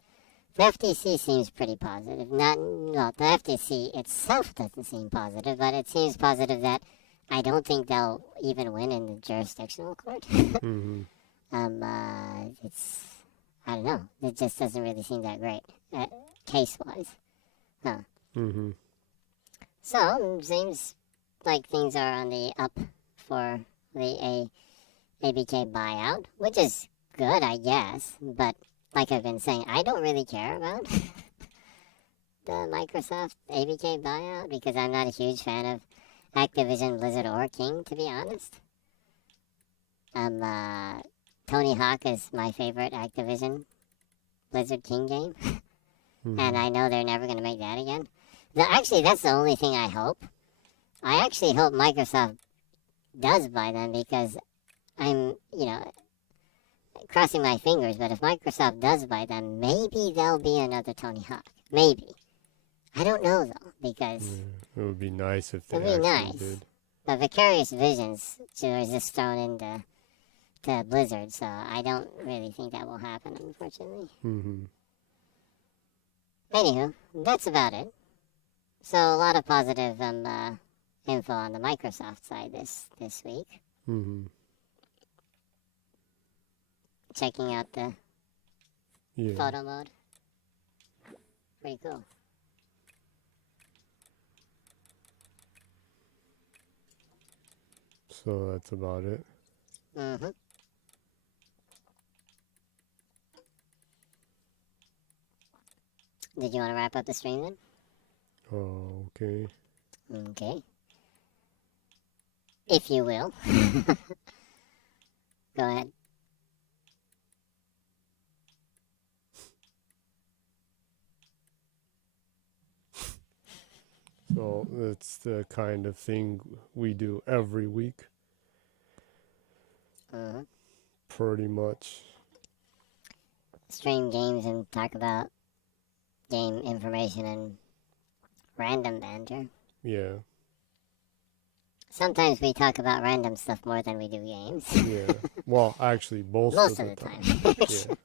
The FTC seems pretty positive. The FTC itself doesn't seem positive, but it seems positive that I don't think they'll even win in the jurisdictional court. I I don't know. It just doesn't really seem that great, case-wise. Huh. Mm-hmm. So, seems like things are on the up for the ABK buyout, which is good, I guess. But, like I've been saying, I don't really care about the Microsoft ABK buyout because I'm not a huge fan of Activision, Blizzard, or King, to be honest. Tony Hawk is my favorite Activision Blizzard King game. And I know they're never going to make that again. Actually, that's the only thing I hope. I actually hope Microsoft does buy them because I'm, crossing my fingers. But if Microsoft does buy them, maybe there'll be another Tony Hawk. Maybe. I don't know, though, because... It would be nice if they It'd be actually nice. did. But Vicarious Visions was just thrown into Blizzard, so I don't really think that will happen, unfortunately. Mm-hmm. Anywho, that's about it. So a lot of positive info on the Microsoft side this week. Mm-hmm. Checking out the photo mode. Pretty cool. So that's about it. Mm-hmm. Did you want to wrap up the stream then? Oh, okay. Okay. If you will. Go ahead. So it's the kind of thing we do every week. Pretty much. Stream games and talk about game information and random banter. Yeah. Sometimes we talk about random stuff more than we do games. Yeah. Well, actually, most of the time. Yeah.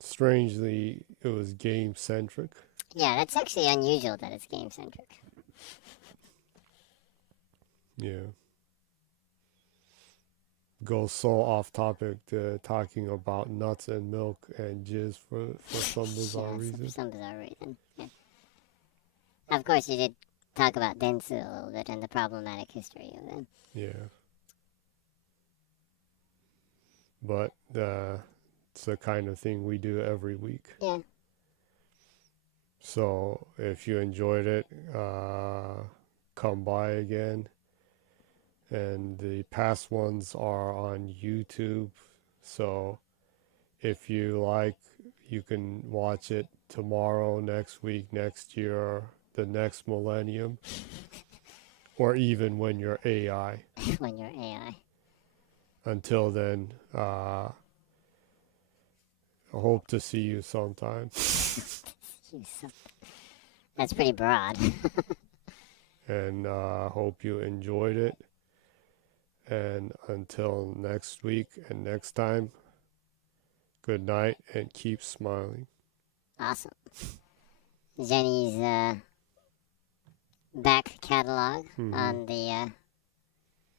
Strangely, it was game-centric. Yeah, that's actually unusual that it's game-centric. Yeah. Go so off topic to talking about nuts and milk and jizz for some bizarre reason. For some bizarre reason. Yeah. Of course, you did talk about Dentsu a little bit and the problematic history of them. Yeah. But it's the kind of thing we do every week. Yeah. So if you enjoyed it, come by again. And the past ones are on YouTube. So if you like, you can watch it tomorrow, next week, next year, the next millennium. Or even when you're AI. When you're AI. Until then, I hope to see you sometime. That's pretty broad. And hope you enjoyed it. And until next week and next time, good night and keep smiling. Awesome. Jenny's back catalog on the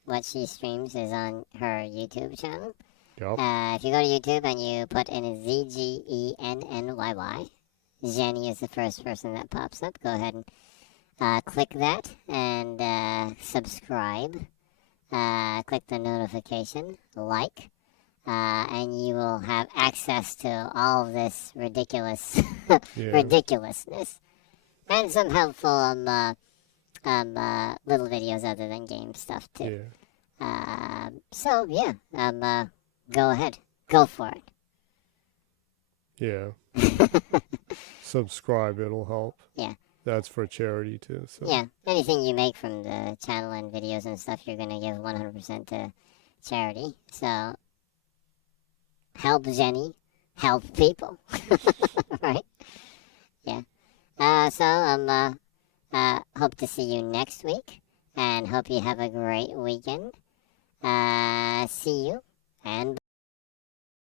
what she streams is on her YouTube channel. Yep. If you go to YouTube and you put in ZGENNYY, Jenny is the first person that pops up. Go ahead and click that and subscribe. Click the notification, like, and you will have access to all of this ridiculousness and some helpful little videos other than game stuff too. Yeah. So yeah, go ahead, go for it. Yeah. Subscribe, it'll help. Yeah. That's for charity too. So. Yeah, anything you make from the channel and videos and stuff, you're gonna give 100% to charity. So help Jenny, help people, right? Yeah. So hope to see you next week, and hope you have a great weekend. See you, and